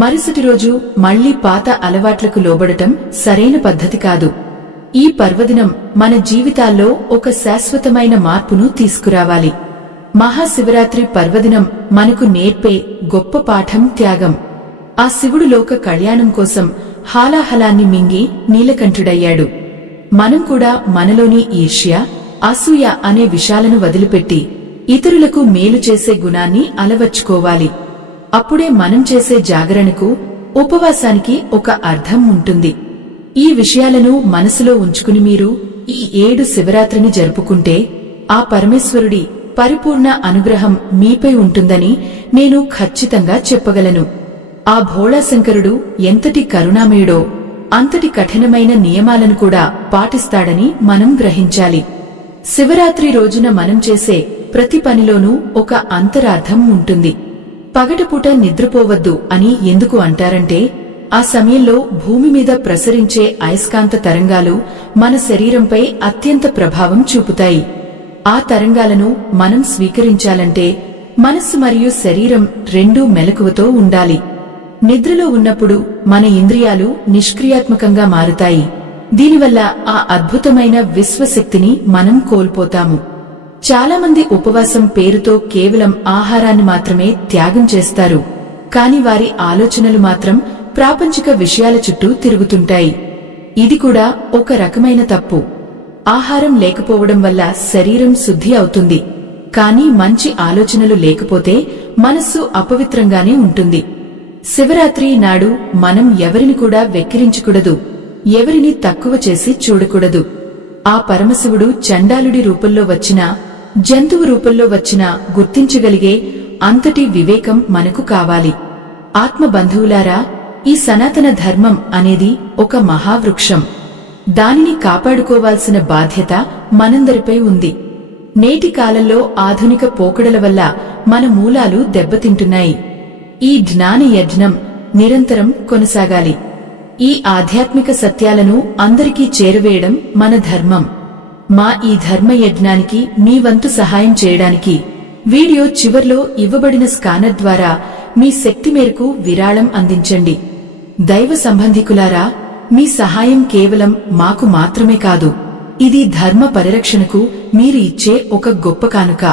మరుసటి రోజు మళ్లీ పాత అలవాట్లకు లోబడటం సరైన పద్ధతి కాదు. ఈ పర్వదినం మన జీవితాల్లో ఒక శాశ్వతమైన మార్పును తీసుకురావాలి. మహాశివరాత్రి పర్వదినం మనకు నేర్పే గొప్ప పాఠం త్యాగం. ఆ శివుడు లోక కళ్యాణం కోసం హాలాహలాన్ని మింగి నీలకంఠుడయ్యాడు. మనం కూడా మనలోని ఈర్ష్య, అసూయ అనే విషాలను వదిలిపెట్టి ఇతరులకు మేలు చేసే గుణాన్ని అలవర్చుకోవాలి. అప్పుడే మనం చేసే జాగరణకు, ఉపవాసానికి ఒక అర్థం ఉంటుంది. ఈ విషయాలను మనసులో ఉంచుకుని మీరు ఈ 7 శివరాత్రిని జరుపుకుంటే ఆ పరమేశ్వరుడి పరిపూర్ణ అనుగ్రహం మీపై ఉంటుందని నేను ఖచ్చితంగా చెప్పగలను. ఆ భోళాశంకరుడు ఎంతటి కరుణామయుడో అంతటి కఠినమైన నియమాలను కూడా పాటిస్తాడని మనం గ్రహించాలి. శివరాత్రి రోజున మనం చేసే ప్రతి పనిలోనూ ఒక అంతరార్థం ఉంటుంది. పగటిపూట నిద్రపోవద్దు అని ఎందుకు అంటారంటే ఆ సమయంలో భూమి మీద ప్రసరించే అయస్కాంత తరంగాలు మన శరీరంపై అత్యంత ప్రభావం చూపుతాయి. ఆ తరంగాలను మనం స్వీకరించాలంటే మనస్సు మరియు శరీరం రెండూ మెలకువతో ఉండాలి. నిద్రలో ఉన్నప్పుడు మన ఇంద్రియాలు నిష్క్రియాత్మకంగా మారుతాయి. దీనివల్ల ఆ అద్భుతమైన విశ్వశక్తిని మనం కోల్పోతాము. చాలామంది ఉపవాసం పేరుతో కేవలం ఆహారాన్ని మాత్రమే త్యాగం చేస్తారు. కాని వారి ఆలోచనలు మాత్రం ప్రాపంచిక విషయాల చుట్టూ తిరుగుతుంటాయి. ఇది కూడా ఒక రకమైన తప్పు. ఆహారం లేకపోవడం వల్ల శరీరం శుద్ధి అవుతుంది. కానీ మంచి ఆలోచనలు లేకపోతే మనస్సు అపవిత్రంగానే ఉంటుంది. శివరాత్రి నాడు మనం ఎవరిని కూడా వెక్కిరించకూడదు, ఎవరిని తక్కువ చేసి చూడకూడదు. ఆ పరమశివుడు చండాలుడి రూపంలో వచ్చినా, జంతువు రూపంలో వచ్చినా గుర్తించగలిగే అంతటి వివేకం మనకు కావాలి. ఆత్మబంధువులారా, ఈ సనాతన ధర్మం అనేది ఒక మహావృక్షం. దానిని కాపాడుకోవాల్సిన బాధ్యత మనందరిపై ఉంది. నేటి కాలంలో ఆధునిక పోకడల వల్ల మన మూలాలు దెబ్బతింటున్నాయి. ఈ జ్ఞాన యజ్ఞం నిరంతరం కొనసాగాలి. ఈ ఆధ్యాత్మిక సత్యాలను అందరికీ చేరవేయడం మన ధర్మం. మా ఈ ధర్మ యజ్ఞానికి మీ వంతు సహాయం చేయడానికి వీడియో చివర్లో ఇవ్వబడిన స్కానర్ ద్వారా మీ శక్తి మేరకు విరాళం అందించండి. దైవ సంబంధికులారా, మీ సహాయం కేవలం మాకు మాత్రమే కాదు, ఇది ధర్మ పరిరక్షణకు మీరు ఇచ్చే ఒక గొప్ప కానుక.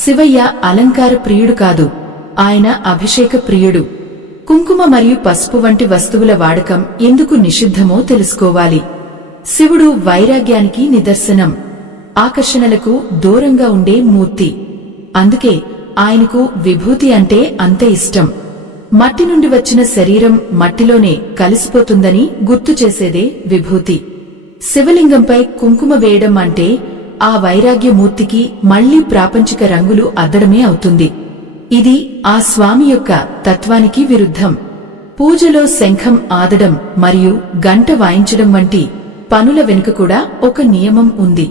శివయ్య అలంకార ప్రియుడు కాదు, ఆయన అభిషేక ప్రియుడు. కుంకుమ మరియు పసుపు వంటి వస్తువుల వాడకం ఎందుకు నిషిద్ధమో తెలుసుకోవాలి. శివుడు వైరాగ్యానికి నిదర్శనం, ఆకర్షణలకు దూరంగా ఉండే మూర్తి. అందుకే ఆయనకు విభూతి అంటే అంత ఇష్టం. మట్టి నుండి వచ్చిన శరీరం మట్టిలోనే కలిసిపోతుందని గుర్తు చేసేదే విభూతి. శివలింగంపై కుంకుమ వేయడం అంటే ఆ వైరాగ్యమూర్తికి మళ్లీ ప్రాపంచిక రంగులు అద్దడమే అవుతుంది. ఇది ఆ స్వామి యొక్క తత్వానికి విరుద్ధం. పూజలో శంఖం ఆదడం మరియు గంట వాయించడం వంటి పనుల వెనుక కూడా ఒక నియమం ఉంది.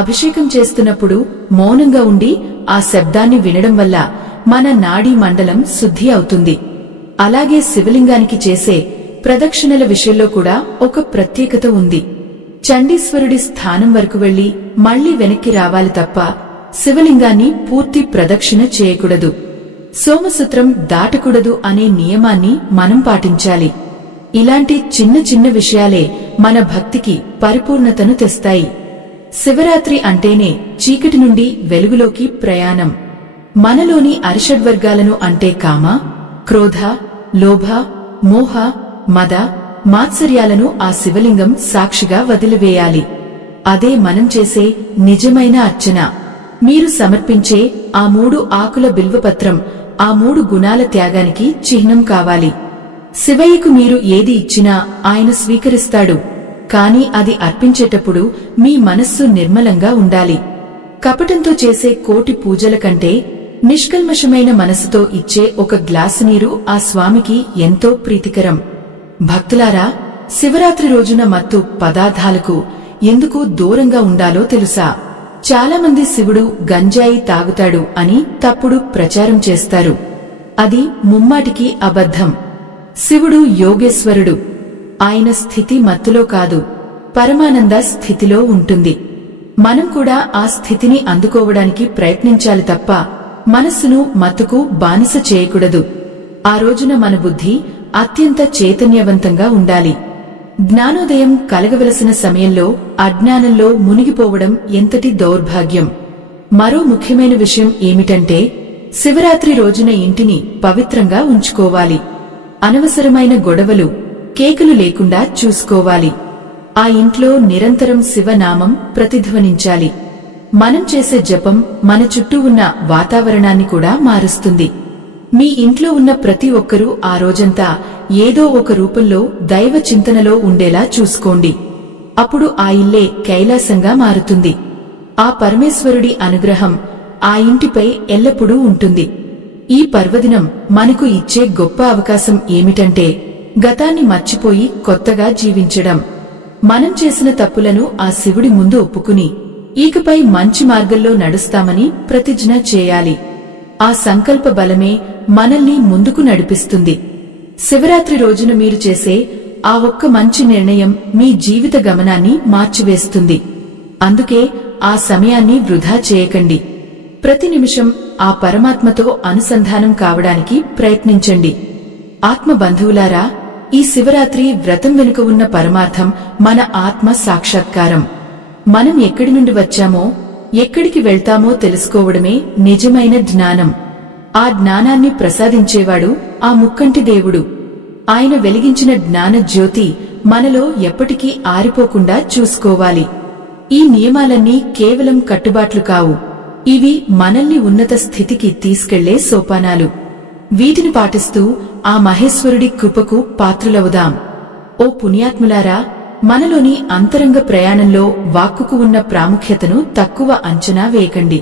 అభిషేకం చేస్తున్నప్పుడు మౌనంగా ఉండి ఆ శబ్దాన్ని వినడం వల్ల మన నాడీ మండలం శుద్ధి అవుతుంది. అలాగే శివలింగానికి చేసే ప్రదక్షిణల విషయంలో కూడా ఒక ప్రత్యేకత ఉంది. చండీశ్వరుడి స్థానం వరకు వెళ్లి మళ్లీ వెనక్కి రావాలి తప్ప శివలింగాన్ని పూర్తి ప్రదక్షిణ చేయకూడదు. సోమసూత్రం దాటకూడదు అనే నియమాన్ని మనం పాటించాలి. ఇలాంటి చిన్న చిన్న విషయాలే మన భక్తికి పరిపూర్ణతను తెస్తాయి. శివరాత్రి అంటేనే చీకటి నుండి వెలుగులోకి ప్రయాణం. మనలోని అరిషడ్వర్గాలను అంటే కామ, క్రోధ, లోభ, మోహ, మద, మాత్సర్యాలను ఆ శివలింగం సాక్షిగా వదిలివేయాలి. అదే మనం చేసే నిజమైన అర్చన. మీరు సమర్పించే ఆ 3 ఆకుల బిల్వపత్రం ఆ 3 గుణాల త్యాగానికి చిహ్నం కావాలి. శివయ్యకు మీరు ఏది ఇచ్చినా ఆయన స్వీకరిస్తాడు. కాని అది అర్పించేటప్పుడు మీ మనస్సు నిర్మలంగా ఉండాలి. కపటంతో చేసే కోటి పూజల కంటే నిష్కల్మషమైన మనసుతో ఇచ్చే ఒక గ్లాసు నీరు ఆ స్వామికి ఎంతో ప్రీతికరం. భక్తులారా, శివరాత్రి రోజున మత్తు పదార్థాలకు ఎందుకు దూరంగా ఉండాలో తెలుసా? చాలామంది శివుడు గంజాయి తాగుతాడు అని తప్పుడు ప్రచారం చేస్తారు. అది ముమ్మాటికి అబద్ధం. శివుడు యోగేశ్వరుడు. ఆయన స్థితి మత్తులో కాదు, పరమానంద స్థితిలో ఉంటుంది. మనం కూడా ఆ స్థితిని అందుకోవడానికి ప్రయత్నించాలి తప్ప మనస్సును మత్తుకు బానిస చేయకూడదు. ఆ రోజున మన బుద్ధి అత్యంత చైతన్యవంతంగా ఉండాలి. జ్ఞానోదయం కలగవలసిన సమయంలో అజ్ఞానంలో మునిగిపోవడం ఎంతటి దౌర్భాగ్యం. మరో ముఖ్యమైన విషయం ఏమిటంటే శివరాత్రి రోజున ఇంటిని పవిత్రంగా ఉంచుకోవాలి. అనవసరమైన గొడవలు, కేకులు లేకుండా చూసుకోవాలి. ఆ ఇంట్లో నిరంతరం శివనామం ప్రతిధ్వనించాలి. మనం చేసే జపం మన చుట్టూ ఉన్న వాతావరణాన్ని కూడా మారుస్తుంది. మీ ఇంట్లో ఉన్న ప్రతి ఒక్కరూ ఆ రోజంతా ఏదో ఒక రూపంలో దైవ చింతనలో ఉండేలా చూసుకోండి. అప్పుడు ఆ ఇల్లే కైలాసంగా మారుతుంది. ఆ పరమేశ్వరుడి అనుగ్రహం ఆ ఇంటిపై ఎల్లప్పుడూ ఉంటుంది. ఈ పర్వదినం మనకు ఇచ్చే గొప్ప అవకాశం ఏమిటంటే గతాన్ని మర్చిపోయి కొత్తగా జీవించడం. మనం చేసిన తప్పులను ఆ శివుడి ముందు ఒప్పుకుని ఇకపై మంచి మార్గంలో నడుస్తామని ప్రతిజ్ఞ చేయాలి. ఆ సంకల్ప బలమే మనల్ని ముందుకు నడిపిస్తుంది. శివరాత్రి రోజున మీరు చేసే ఆ ఒక్క మంచి నిర్ణయం మీ జీవిత గమనాన్ని మార్చివేస్తుంది. అందుకే ఆ సమయాన్ని వృధా చేయకండి. ప్రతి నిమిషం ఆ పరమాత్మతో అనుసంధానం కావడానికి ప్రయత్నించండి. ఆత్మ బంధువులారా, ఈ శివరాత్రి వ్రతం వెనుక ఉన్న పరమార్థం మన ఆత్మ సాక్షాత్కారం. మనం ఎక్కడి నుండి వచ్చామో, ఎక్కడికి వెళ్తామో తెలుసుకోవడమే నిజమైన జ్ఞానం. ఆ జ్ఞానాన్ని ప్రసాదించేవాడు ఆ ముక్కంటి దేవుడు. ఆయన వెలిగించిన జ్ఞాన జ్యోతి మనలో ఎప్పటికీ ఆరిపోకుండా చూసుకోవాలి. ఈ నియమాలన్నీ కేవలం కట్టుబాట్లు కావు. ఇవి మనల్ని ఉన్నత స్థితికి తీసుకెళ్లే సోపానాలు. వీటిని పాటిస్తూ ఆ మహేశ్వరుడి కృపకు పాత్రులవుదాం. ఓ పుణ్యాత్ములారా, మనలోని అంతరంగ ప్రయాణంలో వాక్కుకు ఉన్న ప్రాముఖ్యతను తక్కువ అంచనా వేయకండి.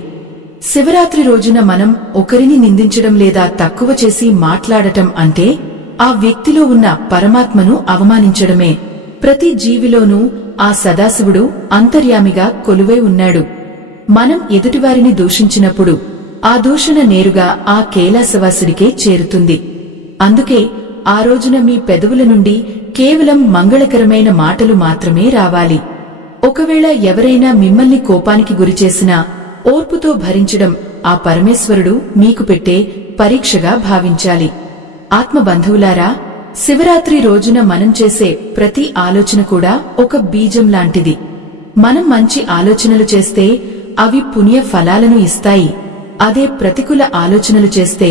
శివరాత్రి రోజున మనం ఒకరిని నిందించడం లేదా తక్కువ చేసి మాట్లాడటం అంటే ఆ వ్యక్తిలో ఉన్న పరమాత్మను అవమానించడమే. ప్రతి జీవిలోనూ ఆ సదాశివుడు అంతర్యామిగా కొలువై ఉన్నాడు. మనం ఎదుటివారిని దూషించినప్పుడు ఆ దూషణ నేరుగా ఆ కైలాసవాసుడికే చేరుతుంది. అందుకే ఆ రోజున మీ పెదవుల నుండి కేవలం మంగళకరమైన మాటలు మాత్రమే రావాలి. ఒకవేళ ఎవరైనా మిమ్మల్ని కోపానికి గురిచేసినా ఓర్పుతో భరించడం ఆ పరమేశ్వరుడు మీకు పెట్టే పరీక్షగా భావించాలి. ఆత్మబంధువులారా, శివరాత్రి రోజున మనం చేసే ప్రతి ఆలోచన కూడా ఒక బీజం లాంటిది. మనం మంచి ఆలోచనలు చేస్తే అవి పుణ్య ఫలాలను ఇస్తాయి. అదే ప్రతికూల ఆలోచనలు చేస్తే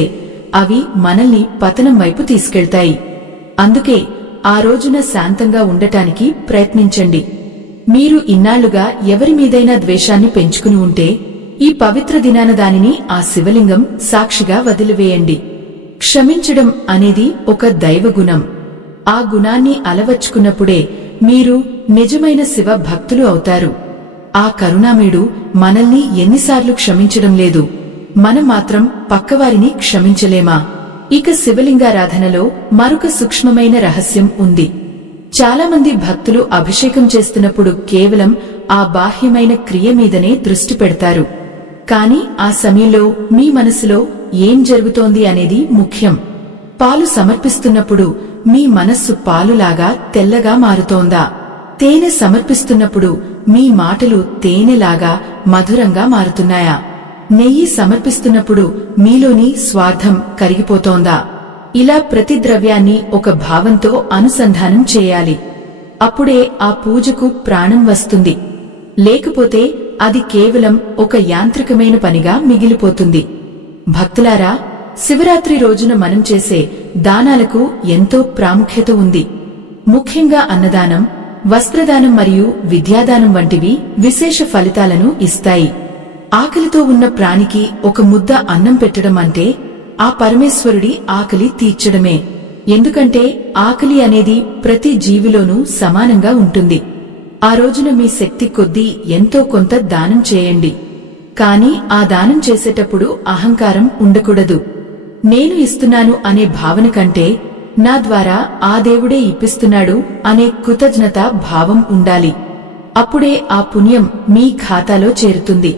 అవి మనల్ని పతనం వైపు తీసుకెళ్తాయి. అందుకే ఆ రోజున శాంతంగా ఉండటానికి ప్రయత్నించండి. మీరు ఇన్నాళ్లుగా ఎవరి మీదైనా ద్వేషాన్ని పెంచుకుని ఉంటే ఈ పవిత్ర దినాన దానిని ఆ శివలింగం సాక్షిగా వదిలివేయండి. క్షమించడం అనేది ఒక దైవగుణం. ఆ గుణాన్ని అలవర్చుకున్నప్పుడే మీరు నిజమైన శివ భక్తులు అవుతారు. ఆ కరుణామయుడు మనల్ని ఎన్నిసార్లు క్షమించడం లేదు, మనం మాత్రం పక్కవారిని క్షమించలేమా? ఇక శివలింగారాధనలో మరొక సూక్ష్మమైన రహస్యం ఉంది. చాలామంది భక్తులు అభిషేకం చేస్తున్నప్పుడు కేవలం ఆ బాహ్యమైన క్రియ మీదనే దృష్టి పెడతారు. కాని ఆ సమయంలో మీ మనసులో ఏం జరుగుతోంది అనేది ముఖ్యం. పాలు సమర్పిస్తున్నప్పుడు మీ మనస్సు పాలులాగా తెల్లగా మారుతోందా? తేనె సమర్పిస్తున్నప్పుడు మీ మాటలు తేనెలాగా మధురంగా మారుతున్నాయా? నెయ్యి సమర్పిస్తున్నప్పుడు మీలోని స్వార్థం కరిగిపోతోందా? ఇలా ప్రతి ద్రవ్యాన్ని ఒక భావంతో అనుసంధానం చేయాలి. అప్పుడే ఆ పూజకు ప్రాణం వస్తుంది. లేకపోతే అది కేవలం ఒక యాంత్రికమైన పనిగా మిగిలిపోతుంది. భక్తులారా, శివరాత్రి రోజున మనం చేసే దానాలకు ఎంతో ప్రాముఖ్యత ఉంది. ముఖ్యంగా అన్నదానం, వస్త్రదానం మరియు విద్యాదానం వంటివి విశేష ఫలితాలను ఇస్తాయి. ఆకలితో ఉన్న ప్రాణికి ఒక ముద్ద అన్నం పెట్టడం అంటే ఆ పరమేశ్వరుడి ఆకలి తీర్చడమే. ఎందుకంటే ఆకలి అనేది ప్రతి జీవిలోనూ సమానంగా ఉంటుంది. ఆ రోజున మీ శక్తి కొద్దీ ఎంతో కొంత దానం చేయండి. కాని ఆ దానం చేసేటప్పుడు అహంకారం ఉండకూడదు. నేను ఇస్తున్నాను అనే భావన కంటే నా ద్వారా ఆ దేవుడే ఇప్పిస్తున్నాడు అనే కృతజ్ఞతా భావం ఉండాలి. అప్పుడే ఆ పుణ్యం మీ ఖాతాలో చేరుతుంది.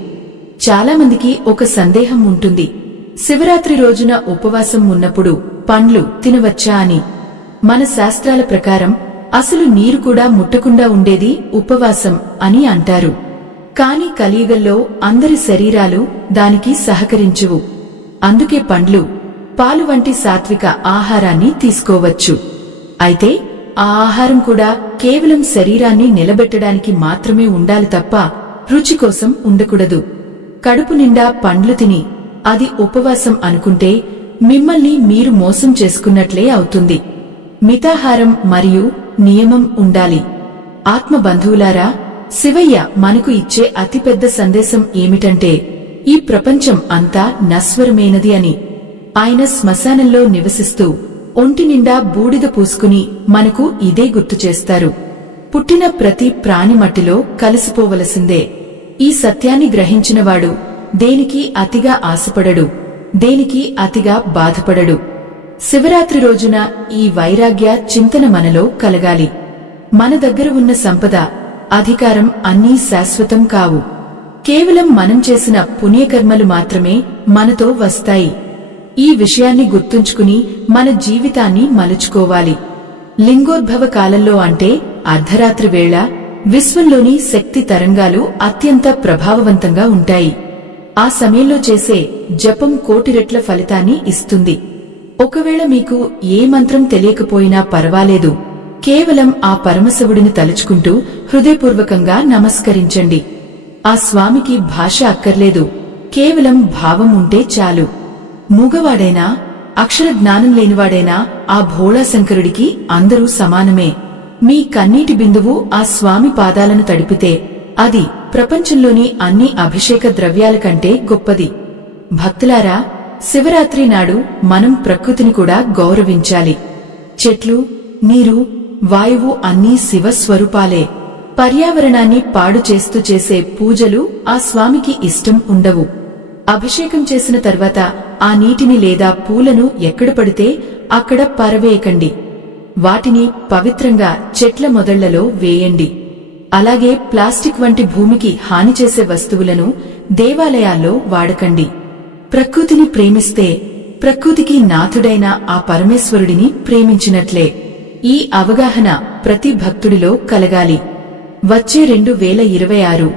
చాలామందికి ఒక సందేహం ఉంటుంది, శివరాత్రి రోజున ఉపవాసం ఉన్నప్పుడు పండ్లు తినవచ్చా అని. మన శాస్త్రాల ప్రకారం అసలు నీరు కూడా ముట్టకుండా ఉండేది ఉపవాసం అని అంటారు. కాని కలియుగంలో అందరి శరీరాలు దానికి సహకరించువు. అందుకే పండ్లు, పాలు వంటి సాత్విక ఆహారాన్ని తీసుకోవచ్చు. అయితే ఆ ఆహారం కూడా కేవలం శరీరాన్ని నిలబెట్టడానికి మాత్రమే ఉండాలి తప్ప రుచి కోసం ఉండకూడదు. కడుపు నిండా పండ్లు తిని అది ఉపవాసం అనుకుంటే మిమ్మల్ని మీరు మోసం చేసుకున్నట్లే అవుతుంది. మితాహారం మరియు నియమం ఉండాలి. ఆత్మబంధువులారా, శివయ్య మనకు ఇచ్చే అతిపెద్ద సందేశం ఏమిటంటే ఈ ప్రపంచం అంతా నశ్వరమైనది అని. ఆయన శ్మశానంలో నివసిస్తూ ఒంటి నిండా బూడిద పూసుకుని మనకు ఇదే గుర్తు చేస్తారు. పుట్టిన ప్రతి ప్రాణి మట్టిలో కలిసిపోవలసిందే. ఈ సత్యాన్ని గ్రహించినవాడు దేనికి అతిగా ఆశపడడు, దేనికి అతిగా బాధపడడు. శివరాత్రి రోజున ఈ వైరాగ్య చింతన మనలో కలగాలి. మన దగ్గర ఉన్న సంపద, అధికారం అన్నీ శాశ్వతం కావు. కేవలం మనం చేసిన పుణ్యకర్మలు మాత్రమే మనతో వస్తాయి. ఈ విషయాన్ని గుర్తుంచుకుని మన జీవితాన్ని మలుచుకోవాలి. లింగోద్భవ కాలంలో అంటే అర్ధరాత్రి వేళ విశ్వంలోని శక్తి తరంగాలు అత్యంత ప్రభావవంతంగా ఉంటాయి. ఆ సమయంలో చేసే జపం కోటి రెట్ల ఫలితాన్ని ఇస్తుంది. ఒకవేళ మీకు ఏ మంత్రం తెలియకపోయినా పర్వాలేదు, కేవలం ఆ పరమశివుడిని తలుచుకుంటూ హృదయపూర్వకంగా నమస్కరించండి. ఆ స్వామికి భాష అక్కర్లేదు, కేవలం భావం ఉంటే చాలు. మూగవాడైనా, అక్షర జ్ఞానం లేనివాడైనా ఆ భోళాశంకరుడికి అందరూ సమానమే. మీ కన్నీటి బిందువు ఆ స్వామి పాదాలను తడిపితే అది ప్రపంచంలోని అన్ని అభిషేక ద్రవ్యాల కంటే గొప్పది. భక్తులారా, శివరాత్రి నాడు మనం ప్రకృతిని కూడా గౌరవించాలి. చెట్లు, నీరు, వాయువు అన్నీ శివస్వరూపాలే. పర్యావరణాన్ని పాడు చేస్తూ చేసే పూజలు ఆ స్వామికి ఇష్టం ఉండవు. అభిషేకం చేసిన తర్వాత ఆ నీటిని లేదా పూలను ఎక్కడ పడితే అక్కడ పారవేయకండి. వాటిని పవిత్రంగా చెట్ల మొదళ్లలో వేయండి. అలాగే ప్లాస్టిక్ వంటి భూమికి హాని చేసే వస్తువులను దేవాలయాల్లో వాడకండి. ప్రకృతిని ప్రేమిస్తే ప్రకృతికి నాథుడైన ఆ పరమేశ్వరుడిని ప్రేమించినట్లే. ఈ అవగాహన ప్రతి భక్తుడిలో కలగాలి. వచ్చే 2026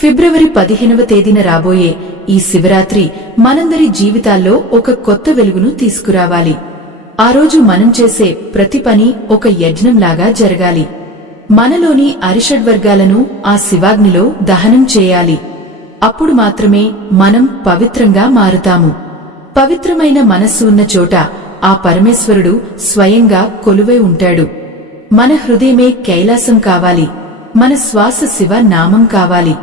ఫిబ్రవరి 15వ తేదీన రాబోయే ఈ శివరాత్రి మనందరి జీవితాల్లో ఒక కొత్త వెలుగును తీసుకురావాలి. ఆ రోజు మనం చేసే ప్రతి పని ఒక యజ్ఞంలాగా జరగాలి. మనలోని అరిషడ్వర్గాలను ఆ శివాగ్నిలో దహనం చేయాలి. అప్పుడు మాత్రమే మనం పవిత్రంగా మారుతాము. పవిత్రమైన మనస్సు ఉన్న చోట ఆ పరమేశ్వరుడు స్వయంగా కొలువై ఉంటాడు. మన హృదయమే కైలాసం కావాలి, మన శ్వాస శివ నామం కావాలి.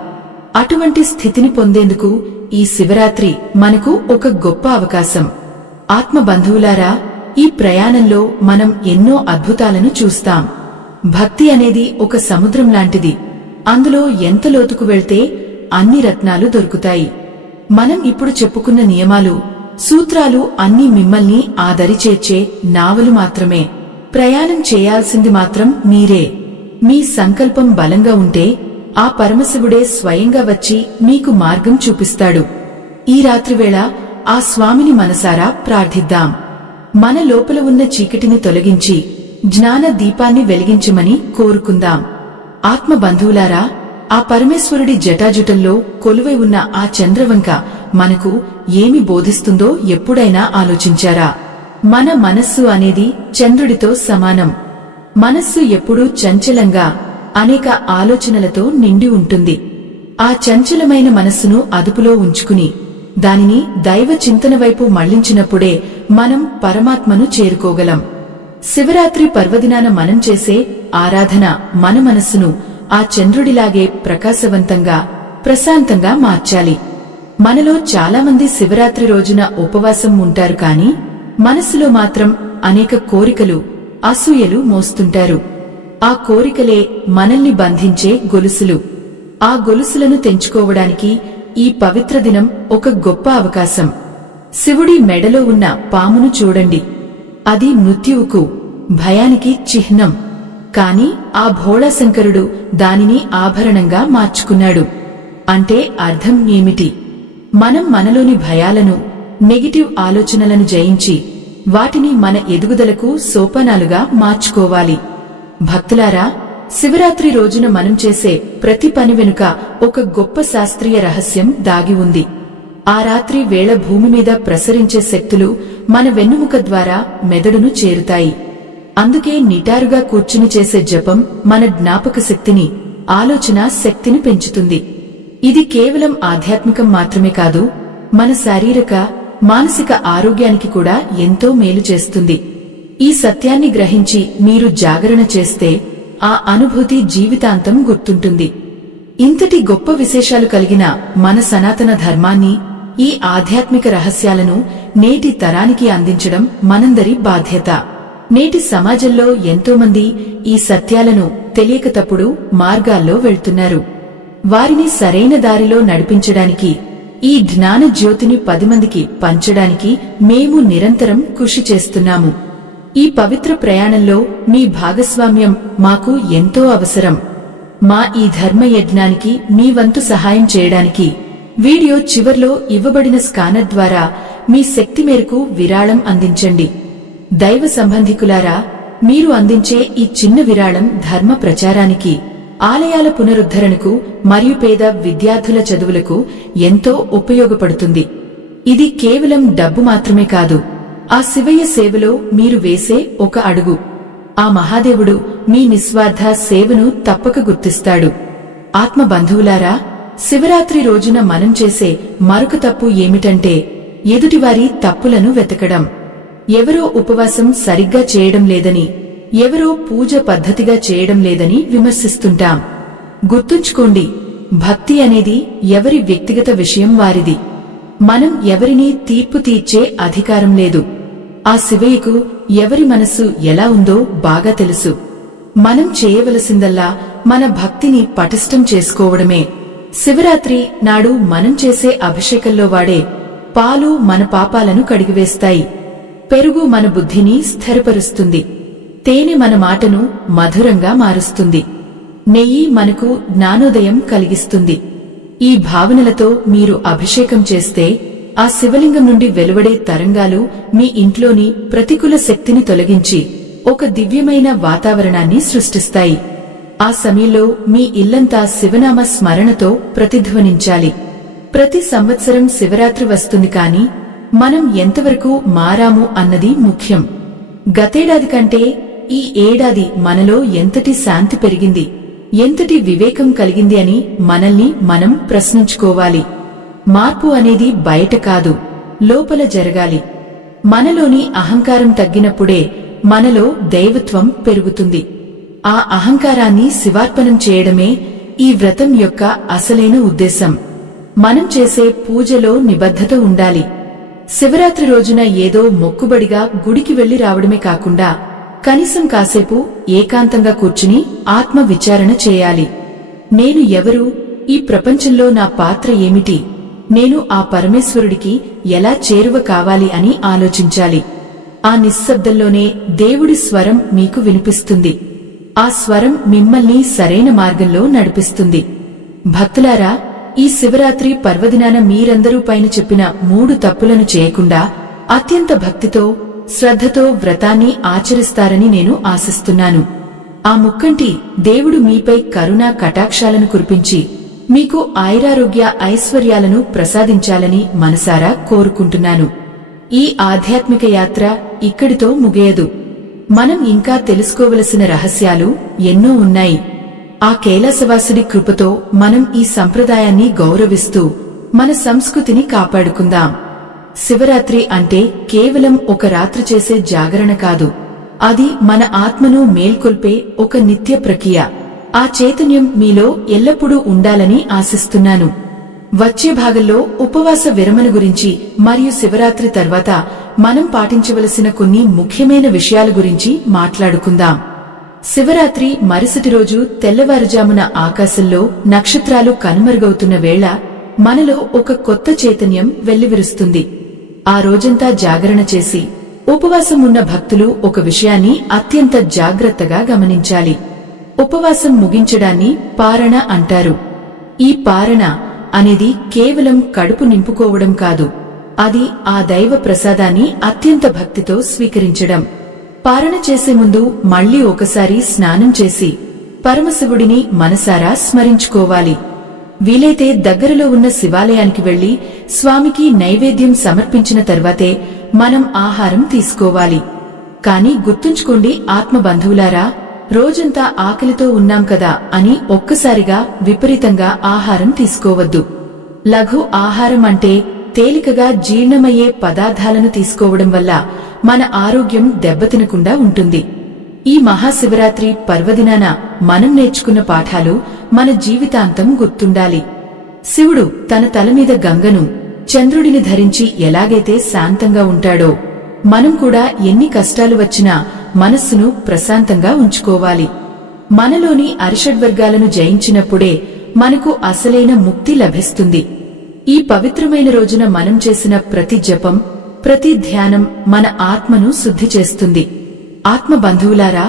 అటువంటి స్థితిని పొందేందుకు ఈ శివరాత్రి మనకు ఒక గొప్ప అవకాశం. ఆత్మబంధువులారా, ఈ ప్రయాణంలో మనం ఎన్నో అద్భుతాలను చూస్తాం. భక్తి అనేది ఒక సముద్రం లాంటిది. అందులో ఎంత లోతుకు వెళ్తే అన్ని రత్నాలు దొరుకుతాయి. మనం ఇప్పుడు చెప్పుకున్న నియమాలు, సూత్రాలు అన్నీ మిమ్మల్ని ఆ దరి చేర్చే నావలు మాత్రమే. ప్రయాణం చేయాల్సింది మాత్రం మీరే. మీ సంకల్పం బలంగా ఉంటే ఆ పరమశివుడే స్వయంగా వచ్చి మీకు మార్గం చూపిస్తాడు. ఈ రాత్రివేళ ఆ స్వామిని మనసారా ప్రార్థిద్దాం. మన లోపల ఉన్న చీకటిని తొలగించి జ్ఞాన దీపాన్ని వెలిగించమని కోరుకుందాం. ఆత్మబంధువులారా, ఆ పరమేశ్వరుడి జటాజుటంలో కొలువై ఉన్న ఆ చంద్రవంక మనకు ఏమి బోధిస్తుందో ఎప్పుడైనా ఆలోచించారా? మన మనస్సు అనేది చంద్రుడితో సమానం. మనస్సు ఎప్పుడూ చంచలంగా అనేక ఆలోచనలతో నిండి ఉంటుంది. ఆ చంచలమైన మనస్సును అదుపులో ఉంచుకుని దానిని దైవ చింతన వైపు మళ్లించినప్పుడే మనం పరమాత్మను చేరుకోగలం. శివరాత్రి పర్వదినాన మనం చేసే ఆరాధన మన మనస్సును ఆ చంద్రుడిలాగే ప్రకాశవంతంగా, ప్రశాంతంగా మార్చాలి. మనలో చాలామంది శివరాత్రి రోజున ఉపవాసం ఉంటారు, కాని మనస్సులో మాత్రం అనేక కోరికలు, అసూయలు మోస్తుంటారు. ఆ కోరికలే మనల్ని బంధించే గొలుసులు. ఆ గొలుసులను తెంచుకోవడానికి ఈ పవిత్ర దినం ఒక గొప్ప అవకాశం. శివుడి మెడలో ఉన్న పామును చూడండి. అది మృత్యువుకు, భయానికి చిహ్నం. కాని ఆ భోళాశంకరుడు దానిని ఆభరణంగా మార్చుకున్నాడు. అంటే అర్థం ఏమిటి? మనం మనలోని భయాలను, నెగిటివ్ ఆలోచనలను జయించి వాటిని మన ఎదుగుదలకు సోపానాలుగా మార్చుకోవాలి. భక్తులారా, శివరాత్రి రోజున మనం చేసే ప్రతి పని వెనుక ఒక గొప్ప శాస్త్రీయ రహస్యం దాగి ఉంది. ఆ రాత్రి వేళ భూమి మీద ప్రసరించే శక్తులు మన వెన్నుముక ద్వారా మెదడును చేరుతాయి. అందుకే నిటారుగా కూర్చుని చేసే జపం మన జ్ఞాపక శక్తిని, ఆలోచన శక్తిని పెంచుతుంది. ఇది కేవలం ఆధ్యాత్మికం మాత్రమే కాదు, మన శారీరక, మానసిక ఆరోగ్యానికి కూడా ఎంతో మేలు చేస్తుంది. ఈ సత్యాన్ని గ్రహించి మీరు జాగరణ చేస్తే ఆ అనుభూతి జీవితాంతం గుర్తుంటుంది. ఇంతటి గొప్ప విశేషాలు కలిగిన మన సనాతన ధర్మాన్ని, ఈ ఆధ్యాత్మిక రహస్యాలను నేటి తరానికి అందించడం మనందరి బాధ్యత. నేటి సమాజంలో ఎంతోమంది ఈ సత్యాలను తెలియక తప్పుడు మార్గాల్లో వెళ్తున్నారు. వారిని సరైన దారిలో నడిపించడానికి, ఈ జ్ఞాన జ్యోతిని 10 మందికి పంచడానికి మేము నిరంతరం కృషి చేస్తున్నాము. ఈ పవిత్ర ప్రయాణంలో మీ భాగస్వామ్యం మాకు ఎంతో అవసరం. మా ఈ ధర్మయజ్ఞానికి మీ వంతు సహాయం చేయడానికి వీడియో చివర్లో ఇవ్వబడిన స్కానర్ ద్వారా మీ శక్తి మేరకు విరాళం అందించండి. దైవ సంబంధికులారా, మీరు అందించే ఈ చిన్న విరాళం ధర్మ ప్రచారానికి, ఆలయాల పునరుద్ధరణకు మరియు పేద విద్యార్థుల చదువులకు ఎంతో ఉపయోగపడుతుంది. ఇది కేవలం డబ్బు మాత్రమే కాదు, ఆ శివయ్య సేవలో మీరు వేసే ఒక అడుగు. ఆ మహాదేవుడు మీ నిస్వార్థ సేవను తప్పక గుర్తిస్తాడు. ఆత్మబంధువులారా, శివరాత్రి రోజున మనం చేసే మరొక తప్పు ఏమిటంటే ఎదుటివారి తప్పులను వెతకడం. ఎవరో ఉపవాసం సరిగ్గా చేయడం లేదని, ఎవరో పూజ పద్ధతిగా చేయడం లేదని విమర్శిస్తుంటాం. గుర్తుంచుకోండి, భక్తి అనేది ఎవరి వ్యక్తిగత విషయం వారిది. మనం ఎవరినీ తీర్పు తీర్చే అధికారం లేదు. ఆ శివయ్యకు ఎవరి మనస్సు ఎలా ఉందో బాగా తెలుసు. మనం చేయవలసిందల్లా మన భక్తిని పటిష్టం చేసుకోవడమే. శివరాత్రి నాడు మనం చేసే అభిషేకంలో వాడే పాలు మన పాపాలను కడిగివేస్తాయి. పెరుగు మన బుద్ధిని స్థిరపరుస్తుంది. తేనె మన మాటను మధురంగా మారుస్తుంది. నెయ్యి మనకు జ్ఞానోదయం కలిగిస్తుంది. ఈ భావనలతో మీరు అభిషేకం చేస్తే ఆ శివలింగం నుండి వెలువడే తరంగాలు మీ ఇంట్లోని ప్రతికూల శక్తిని తొలగించి ఒక దివ్యమైన వాతావరణాన్ని సృష్టిస్తాయి. ఆ సమయంలో మీ ఇల్లంతా శివనామ స్మరణతో ప్రతిధ్వనించాలి. ప్రతి సంవత్సరం శివరాత్రి వస్తుంది, కాని మనం ఎంతవరకు మారాము అన్నది ముఖ్యం. గతేడాది కంటే ఈ ఏడాది మనలో ఎంతటి శాంతి పెరిగింది, ఎంతటి వివేకం కలిగింది అని మనల్ని మనం ప్రశ్నించుకోవాలి. మార్పు అనేది బయట కాదు, లోపల జరగాలి. మనలోని అహంకారం తగ్గినప్పుడే మనలో దైవత్వం పెరుగుతుంది. ఆ అహంకారాన్ని శివార్పణం చేయడమే ఈ వ్రతం యొక్క అసలైన ఉద్దేశం. మనం చేసే పూజలో నిబద్ధత ఉండాలి. శివరాత్రి రోజున ఏదో మొక్కుబడిగా గుడికి వెళ్లి రావడమే కాకుండా కనీసం కాసేపు ఏకాంతంగా కూర్చుని ఆత్మ విచారణ చేయాలి. నేను ఎవరు, ఈ ప్రపంచంలో నా పాత్ర ఏమిటి, నేను ఆ పరమేశ్వరుడికి ఎలా చేరువ కావాలి అని ఆలోచించాలి. ఆ నిశ్శబ్దంలోనే దేవుడి స్వరం మీకు వినిపిస్తుంది. ఆ స్వరం మిమ్మల్ని సరైన మార్గంలో నడిపిస్తుంది. భక్తులారా, ఈ శివరాత్రి పర్వదినాన మీరందరూ పైన చెప్పిన 3 తప్పులను చేయకుండా అత్యంత భక్తితో, శ్రద్ధతో వ్రతాన్ని ఆచరిస్తారని నేను ఆశిస్తున్నాను. ఆ ముక్కంటి దేవుడు మీపై కరుణా కటాక్షాలను కురిపించి మీకు ఆయురారోగ్య ఐశ్వర్యాలను ప్రసాదించాలని మనసారా కోరుకుంటున్నాను. ఈ ఆధ్యాత్మిక యాత్ర ఇక్కడితో ముగియదు. మనం ఇంకా తెలుసుకోవలసిన రహస్యాలు ఎన్నో ఉన్నాయి. ఆ కైలాసవాసుడి కృపతో మనం ఈ సంప్రదాయాన్ని గౌరవిస్తూ మన సంస్కృతిని కాపాడుకుందాం. శివరాత్రి అంటే కేవలం ఒక రాత్రి చేసే జాగరణ కాదు, అది మన ఆత్మను మేల్కొల్పే ఒక నిత్య ప్రక్రియ. ఆ చైతన్యం మీలో ఎల్లప్పుడూ ఉండాలని ఆశిస్తున్నాను. వచ్చే భాగంలో ఉపవాస విరమణ గురించి మరియు శివరాత్రి తర్వాత మనం పాటించవలసిన కొన్ని ముఖ్యమైన విషయాల గురించి మాట్లాడుకుందాం. శివరాత్రి మరుసటి రోజు తెల్లవారుజామున ఆకాశంలో నక్షత్రాలు కనుమరుగవుతున్న వేళ మనలో ఒక కొత్త చైతన్యం వెల్లివిరుస్తుంది. ఆ రోజంతా జాగరణ చేసి ఉపవాసం ఉన్న భక్తులు ఒక విషయాన్ని అత్యంత జాగ్రత్తగా గమనించాలి. ఉపవాసం ముగించడాన్ని పారణ అంటారు. ఈ పారణ అనేది కేవలం కడుపు నింపుకోవడం కాదు, అది ఆ దైవ ప్రసాదాన్ని అత్యంత భక్తితో స్వీకరించడం. పారణ చేసే ముందు మళ్లీ ఒకసారి స్నానం చేసి పరమశివుడిని మనసారా స్మరించుకోవాలి. వీలైతే దగ్గరలో ఉన్న శివాలయానికి వెళ్లి స్వామికి నైవేద్యం సమర్పించిన తర్వాతే మనం ఆహారం తీసుకోవాలి. కాని గుర్తుంచుకోండి ఆత్మబంధువులారా, రోజంతా ఆకలితో ఉన్నాం కదా అని ఒక్కసారిగా విపరీతంగా ఆహారం తీసుకోవద్దు. లఘు ఆహారం అంటే తేలికగా జీర్ణమయ్యే పదార్థాలను తీసుకోవడం వల్ల మన ఆరోగ్యం దెబ్బతినకుండా ఉంటుంది. ఈ మహాశివరాత్రి పర్వదినాన మనం నేర్చుకున్న పాఠాలు మన జీవితాంతం గుర్తుండాలి. శివుడు తన తలమీద గంగను, చంద్రుడిని ధరించి ఎలాగైతే శాంతంగా ఉంటాడో, మనం కూడా ఎన్ని కష్టాలు వచ్చినా మనస్సును ప్రశాంతంగా ఉంచుకోవాలి. మనలోని అరిషడ్వర్గాలను జయించినప్పుడే మనకు అసలైన ముక్తి లభిస్తుంది. ఈ పవిత్రమైన రోజున మనం చేసిన ప్రతి జపం, ప్రతి ధ్యానం మన ఆత్మను శుద్ధి చేస్తుంది. ఆత్మ బంధువులారా,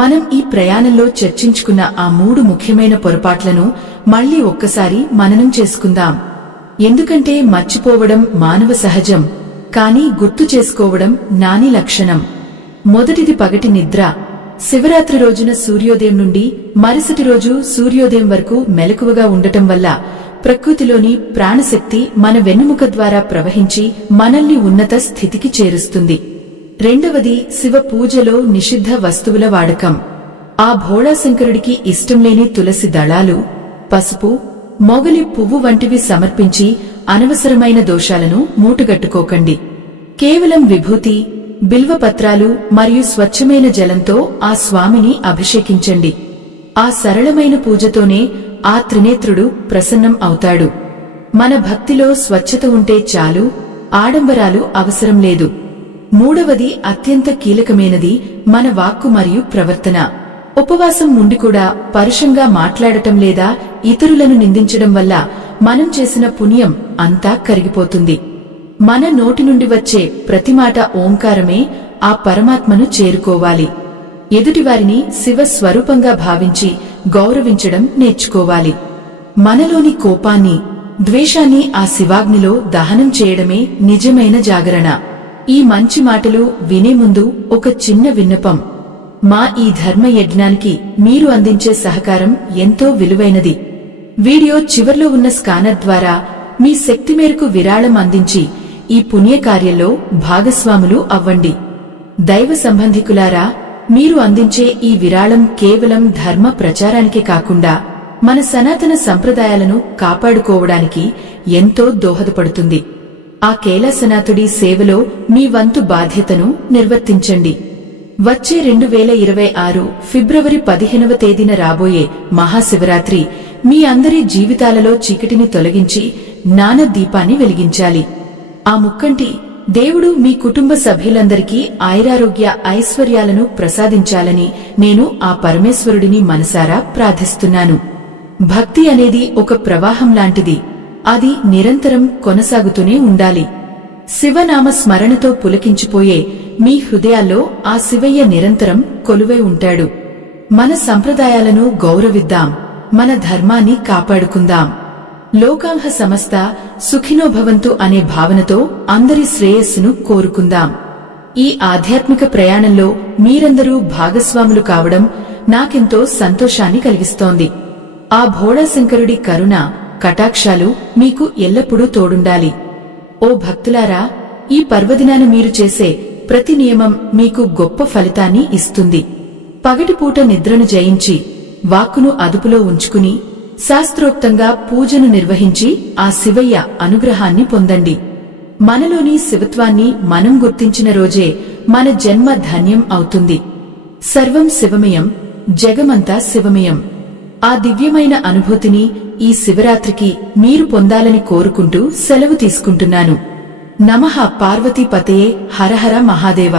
మనం ఈ ప్రయాణంలో చర్చించుకున్న ఆ 3 ముఖ్యమైన పొరపాట్లను మళ్లీ ఒక్కసారి మననం చేసుకుందాం. ఎందుకంటే మర్చిపోవడం మానవ సహజం, కానీ గుర్తు చేసుకోవడం జ్ఞాని లక్షణం. మొదటిది పగటి నిద్ర. శివరాత్రి రోజున సూర్యోదయం నుండి మరుసటి రోజు సూర్యోదయం వరకు మెలకువగా ఉండటం వల్ల ప్రకృతిలోని ప్రాణశక్తి మన వెన్నుముక ద్వారా ప్రవహించి మనల్ని ఉన్నత స్థితికి చేరుస్తుంది. రెండవది శివ పూజలో నిషిద్ధ వస్తువుల వాడకం. ఆ భోళాశంకరుడికి ఇష్టంలేని తులసి దళాలు, పసుపు, మొగలి పువ్వు వంటివి సమర్పించి అనవసరమైన దోషాలను మూటగట్టుకోకండి. కేవలం విభూతి, బిల్వపత్రాలు మరియు స్వచ్ఛమైన జలంతో ఆ స్వామిని అభిషేకించండి. ఆ సరళమైన పూజతోనే ఆ త్రినేత్రుడు ప్రసన్నం అవుతాడు. మన భక్తిలో స్వచ్ఛత ఉంటే చాలు, ఆడంబరాలు అవసరం లేదు. మూడవది అత్యంత కీలకమైనది మన వాక్కు మరియు ప్రవర్తన. ఉపవాసం ఉండి కూడా పరుషంగా మాట్లాడటం లేదా ఇతరులను నిందించడం వల్ల మనం చేసిన పుణ్యం అంతా కరిగిపోతుంది. మన నోటి నుండి వచ్చే ప్రతి మాట ఓంకారమే ఆ పరమాత్మను చేరుకోవాలి. ఎదుటివారిని శివ స్వరూపంగా భావించి గౌరవించడం నేర్చుకోవాలి. మనలోని కోపాన్ని, ద్వేషాన్ని ఆ శివాగ్నిలో దహనం చేయడమే నిజమైన జాగరణ. ఈ మంచి మాటలు వినే ముందు ఒక చిన్న విన్నపం. మా ఈ ధర్మ యజ్ఞానికి మీరు అందించే సహకారం ఎంతో విలువైనది. వీడియో చివర్లో ఉన్న స్కానర్ ద్వారా మీ శక్తి మేరకు విరాళం అందించి ఈ పుణ్యకార్యంలో భాగస్వాములు అవ్వండి. దైవ సంబంధికులారా, మీరు అందించే ఈ విరాళం కేవలం ధర్మ ప్రచారానికే కాకుండా మన సనాతన సంప్రదాయాలను కాపాడుకోవడానికి ఎంతో దోహదపడుతుంది. ఆ కైలాసనాథుడి సేవలో మీ వంతు బాధ్యతను నిర్వర్తించండి. వచ్చే 2026 ఫిబ్రవరి 15వ తేదీన రాబోయే మహాశివరాత్రి మీ అందరి జీవితాలలో చీకటిని తొలగించి జ్ఞానదీపాన్ని వెలిగించాలి. ఆ ముక్కంటి దేవుడు మీ కుటుంబ సభ్యులందరికీ ఆయురారోగ్య ఐశ్వర్యాలను ప్రసాదించాలని నేను ఆ పరమేశ్వరుడిని మనసారా ప్రార్థిస్తున్నాను. భక్తి అనేది ఒక ప్రవాహం లాంటిది. అది నిరంతరం కొనసాగుతూనే ఉండాలి. శివనామ స్మరణతో పులకించిపోయే మీ హృదయాల్లో ఆ శివయ్య నిరంతరం కొలువై ఉంటాడు. మన సంప్రదాయాలను గౌరవిద్దాం, మన ధర్మాన్ని కాపాడుకుందాం. లోకాంహ సమస్త సుఖినోభవంతు అనే భావనతో అందరి శ్రేయస్సును కోరుకుందాం. ఈ ఆధ్యాత్మిక ప్రయాణంలో మీరందరూ భాగస్వాములు కావడం నాకెంతో సంతోషాన్ని కలిగిస్తోంది. ఆ భోళాశంకరుడి కరుణ కటాక్షాలు మీకు ఎల్లప్పుడూ తోడుండాలి. ఓ భక్తులారా, ఈ పర్వదినాన మీరు చేసే ప్రతి నియమం మీకు గొప్ప ఫలితాన్ని ఇస్తుంది. పగటిపూట నిద్రను జయించి వాక్కును అదుపులో ఉంచుకుని శాస్త్రోక్తంగా పూజను నిర్వహించి ఆ శివయ్య అనుగ్రహాన్ని పొందండి. మనలోని శివత్వాన్ని మనం గుర్తించిన రోజే మన జన్మ ధన్యం అవుతుంది. సర్వం శివమయం, జగమంతా శివమయం. ఆ దివ్యమైన అనుభూతిని ఈ శివరాత్రికి మీరు పొందాలని కోరుకుంటూ సెలవు తీసుకుంటున్నాను. నమః పార్వతీపతయే హరహర మహాదేవ.